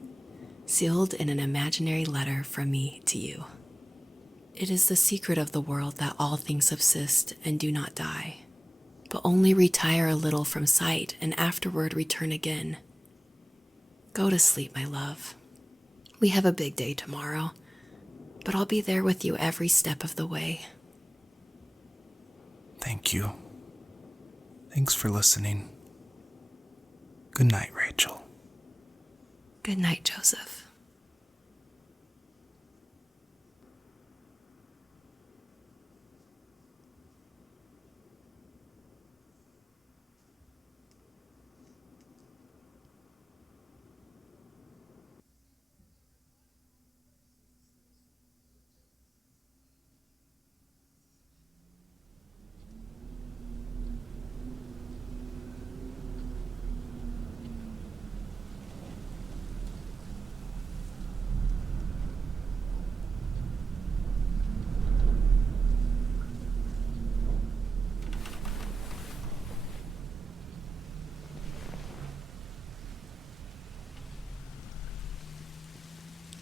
sealed in an imaginary letter from me to you. It is the secret of the world that all things subsist and do not die, but only retire a little from sight and afterward return again. Go to sleep, my love. We have a big day tomorrow, but I'll be there with you every step of the way. Thank you. Thanks for listening. Good night, Rachel. Good night, Joseph.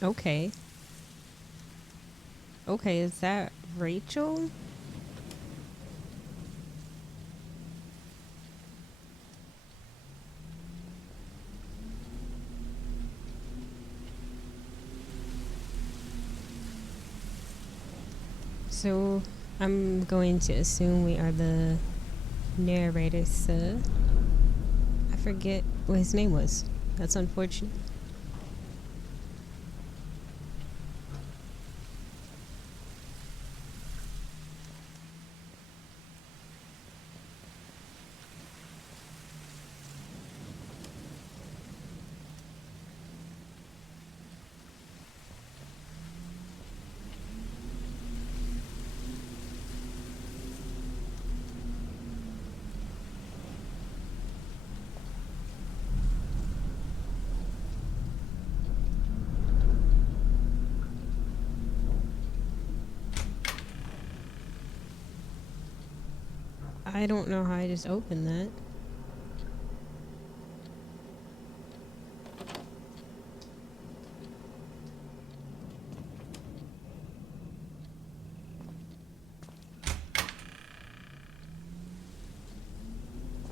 Okay. Okay, is that Rachel? So I'm going to assume we are the narrator, sir. I forget what his name was. That's unfortunate. I don't know how I just opened that.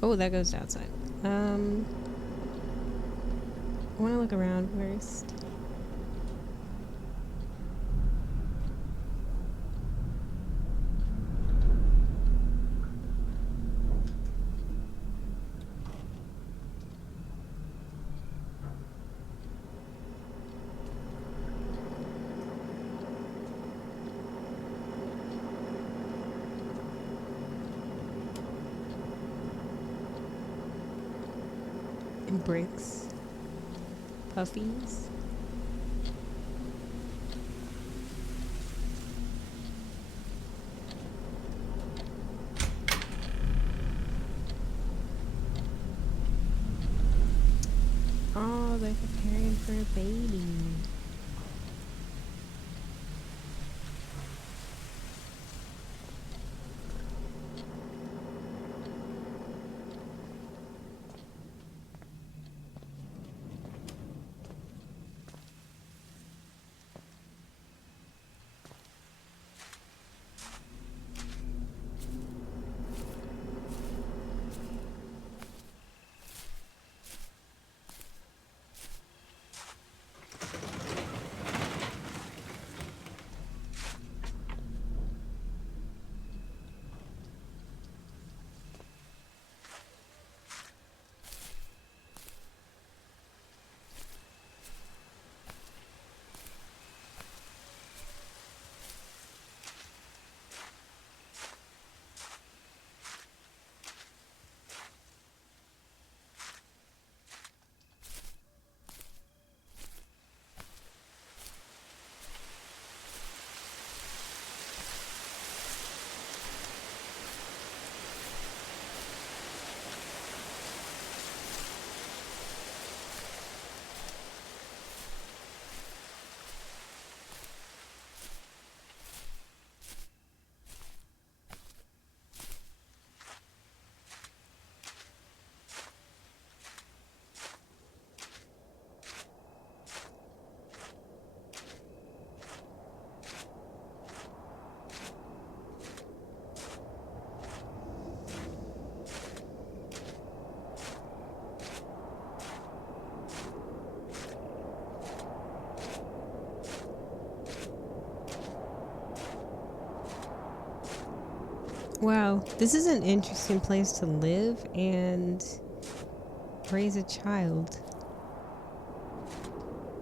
Oh, that goes outside. I want to look around first. Bricks. Puffies. Oh, they're preparing for a baby. Wow, this is an interesting place to live and raise a child.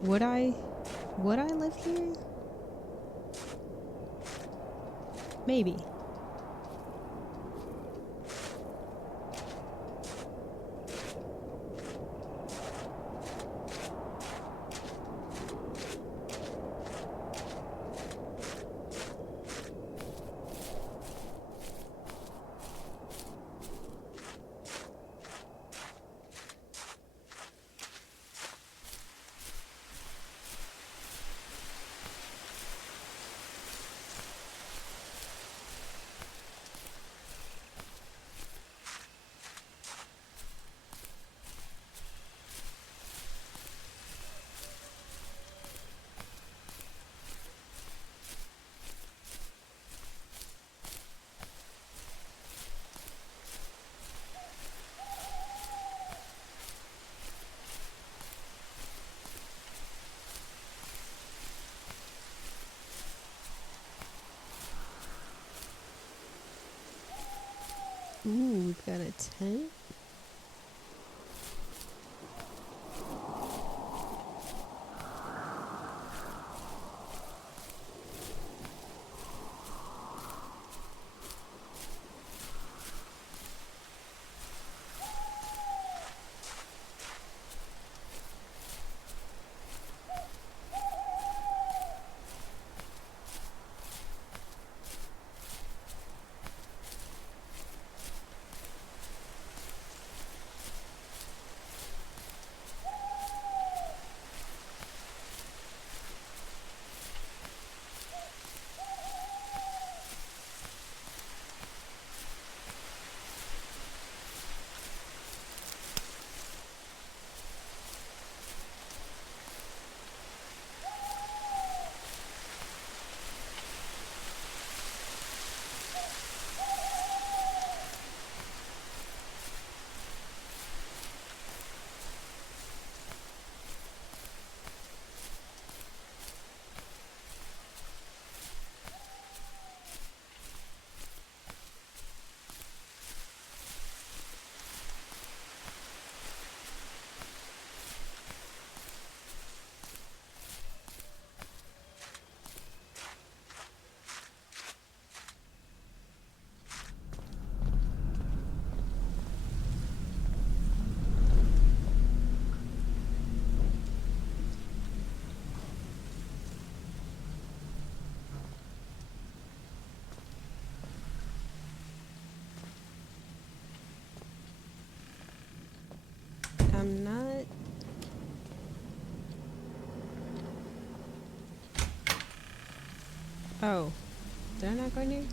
Would I live here? Maybe. Ooh, we've got a tent. Oh, did I not go in here?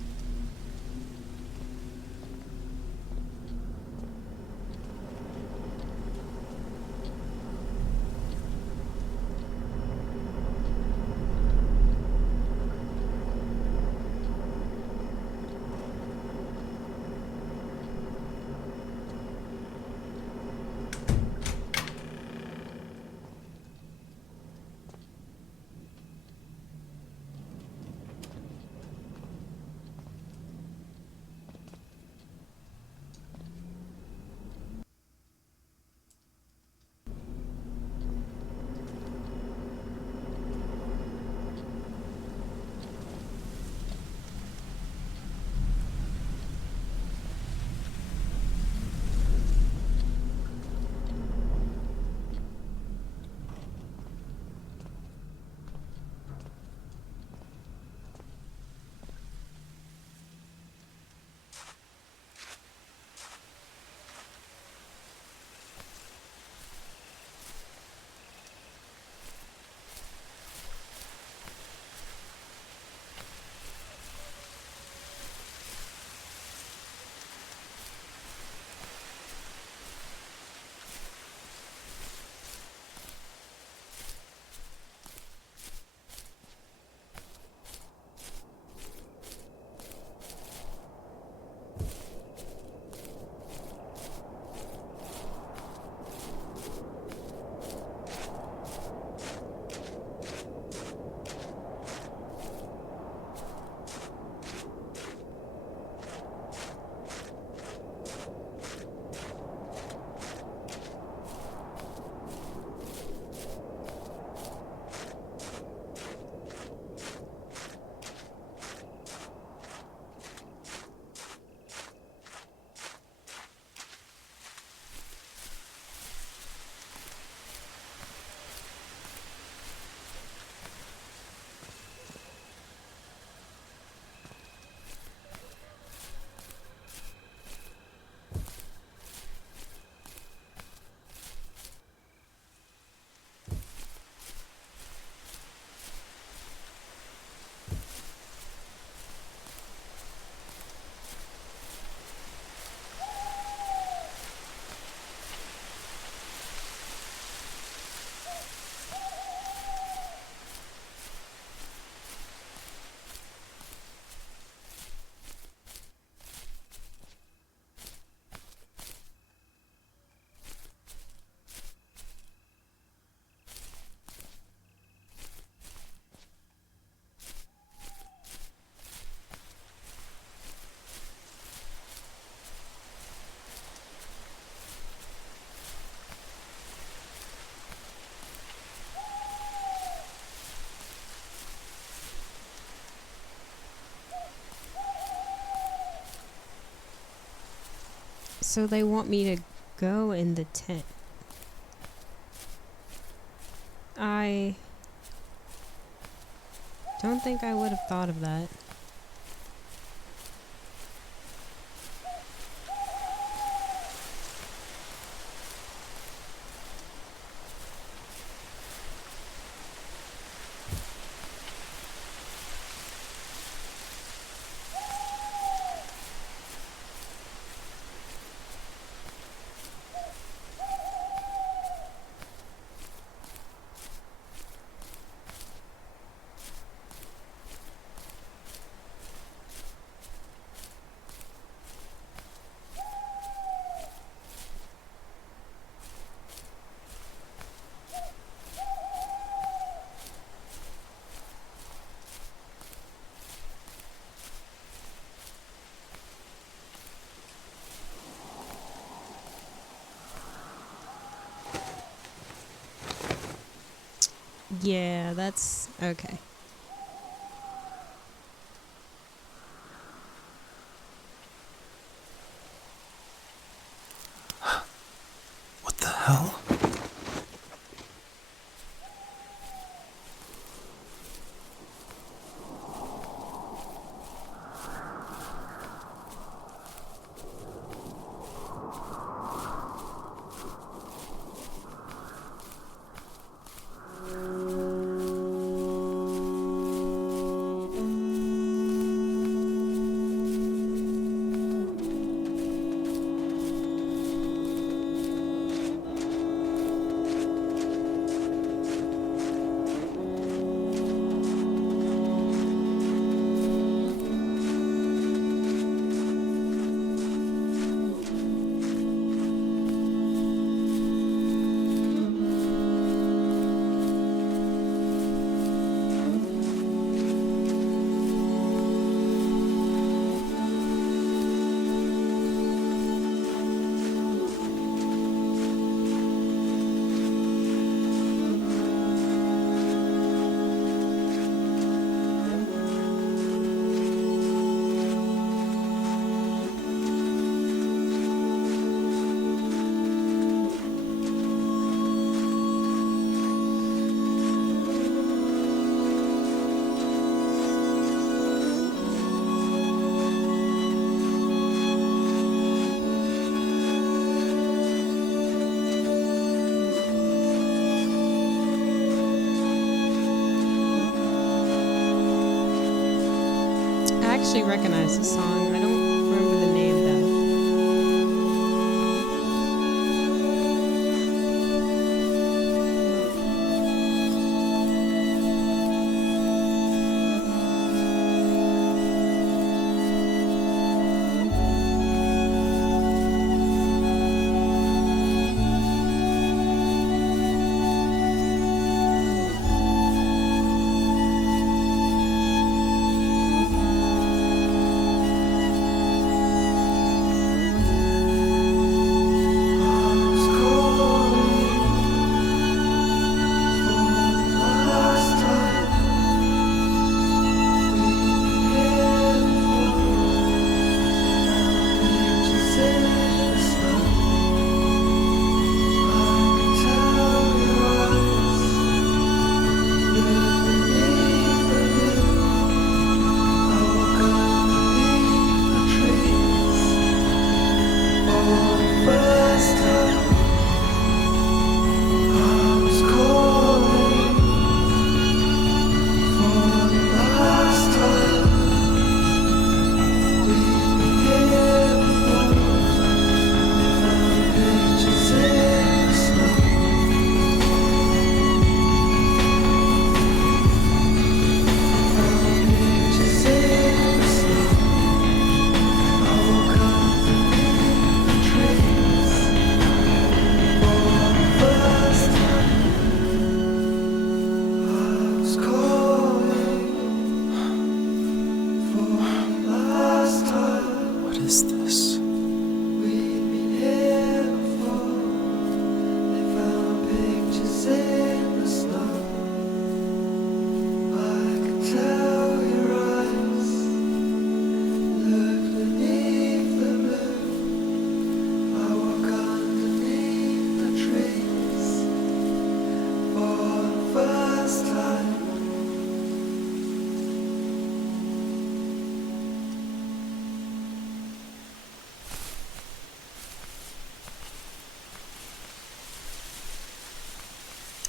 So they want me to go in the tent. I don't think I would have thought of that. Yeah, that's okay. What the hell? actually recognize this song. I don't remember the name though. What is this?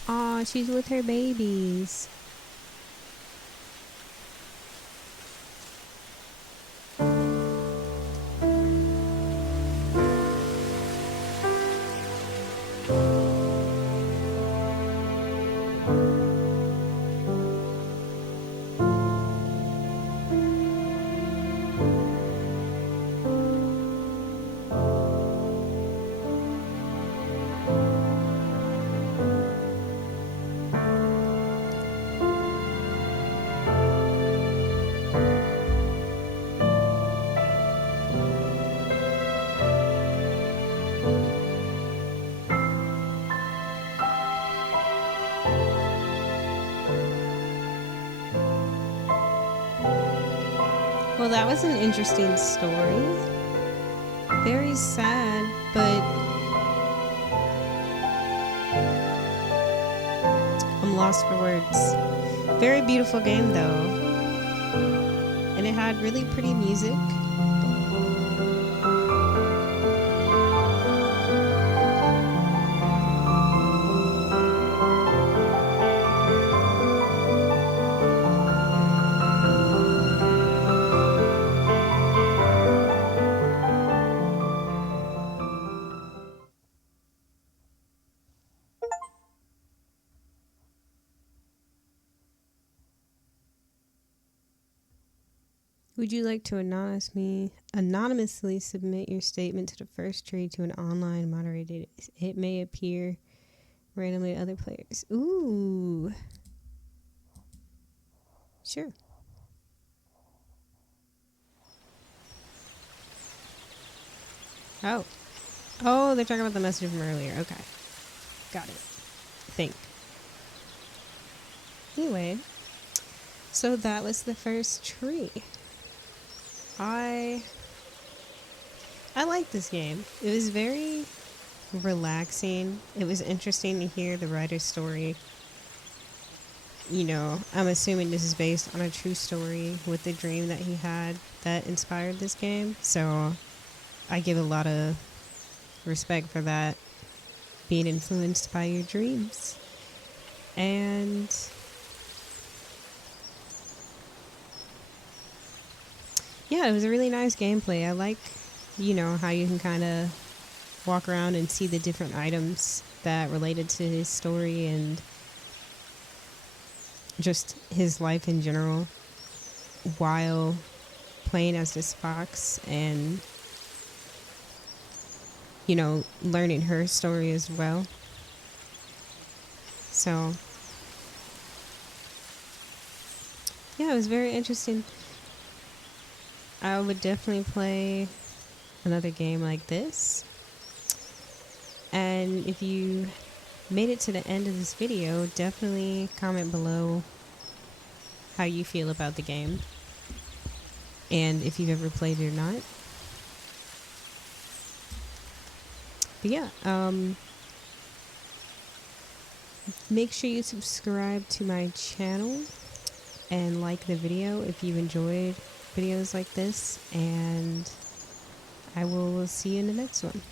Aw, she's with her babies. Well, that was an interesting story. Very sad, but I'm lost for words. Very beautiful game, though. And it had really pretty music. Would you like to anonymously submit your statement to the first tree to an online moderated? It may appear randomly to other players. Ooh. Sure. Oh. Oh, they're talking about the message from earlier. Okay. Got it. I think. Anyway. So that was the first tree. I liked this game. It was very relaxing. It was interesting to hear the writer's story. You know, I'm assuming this is based on a true story with the dream that he had that inspired this game. So I give a lot of respect for that, being influenced by your dreams. And yeah, it was a really nice gameplay. I like, how you can kind of walk around and see the different items that related to his story and just his life in general while playing as this fox and, learning her story as well. So, yeah, it was very interesting. I would definitely play another game like this. And if you made it to the end of this video, definitely comment below how you feel about the game and if you've ever played it or not. But yeah, make sure you subscribe to my channel and like the video if you enjoyed videos like this, and I will see you in the next one.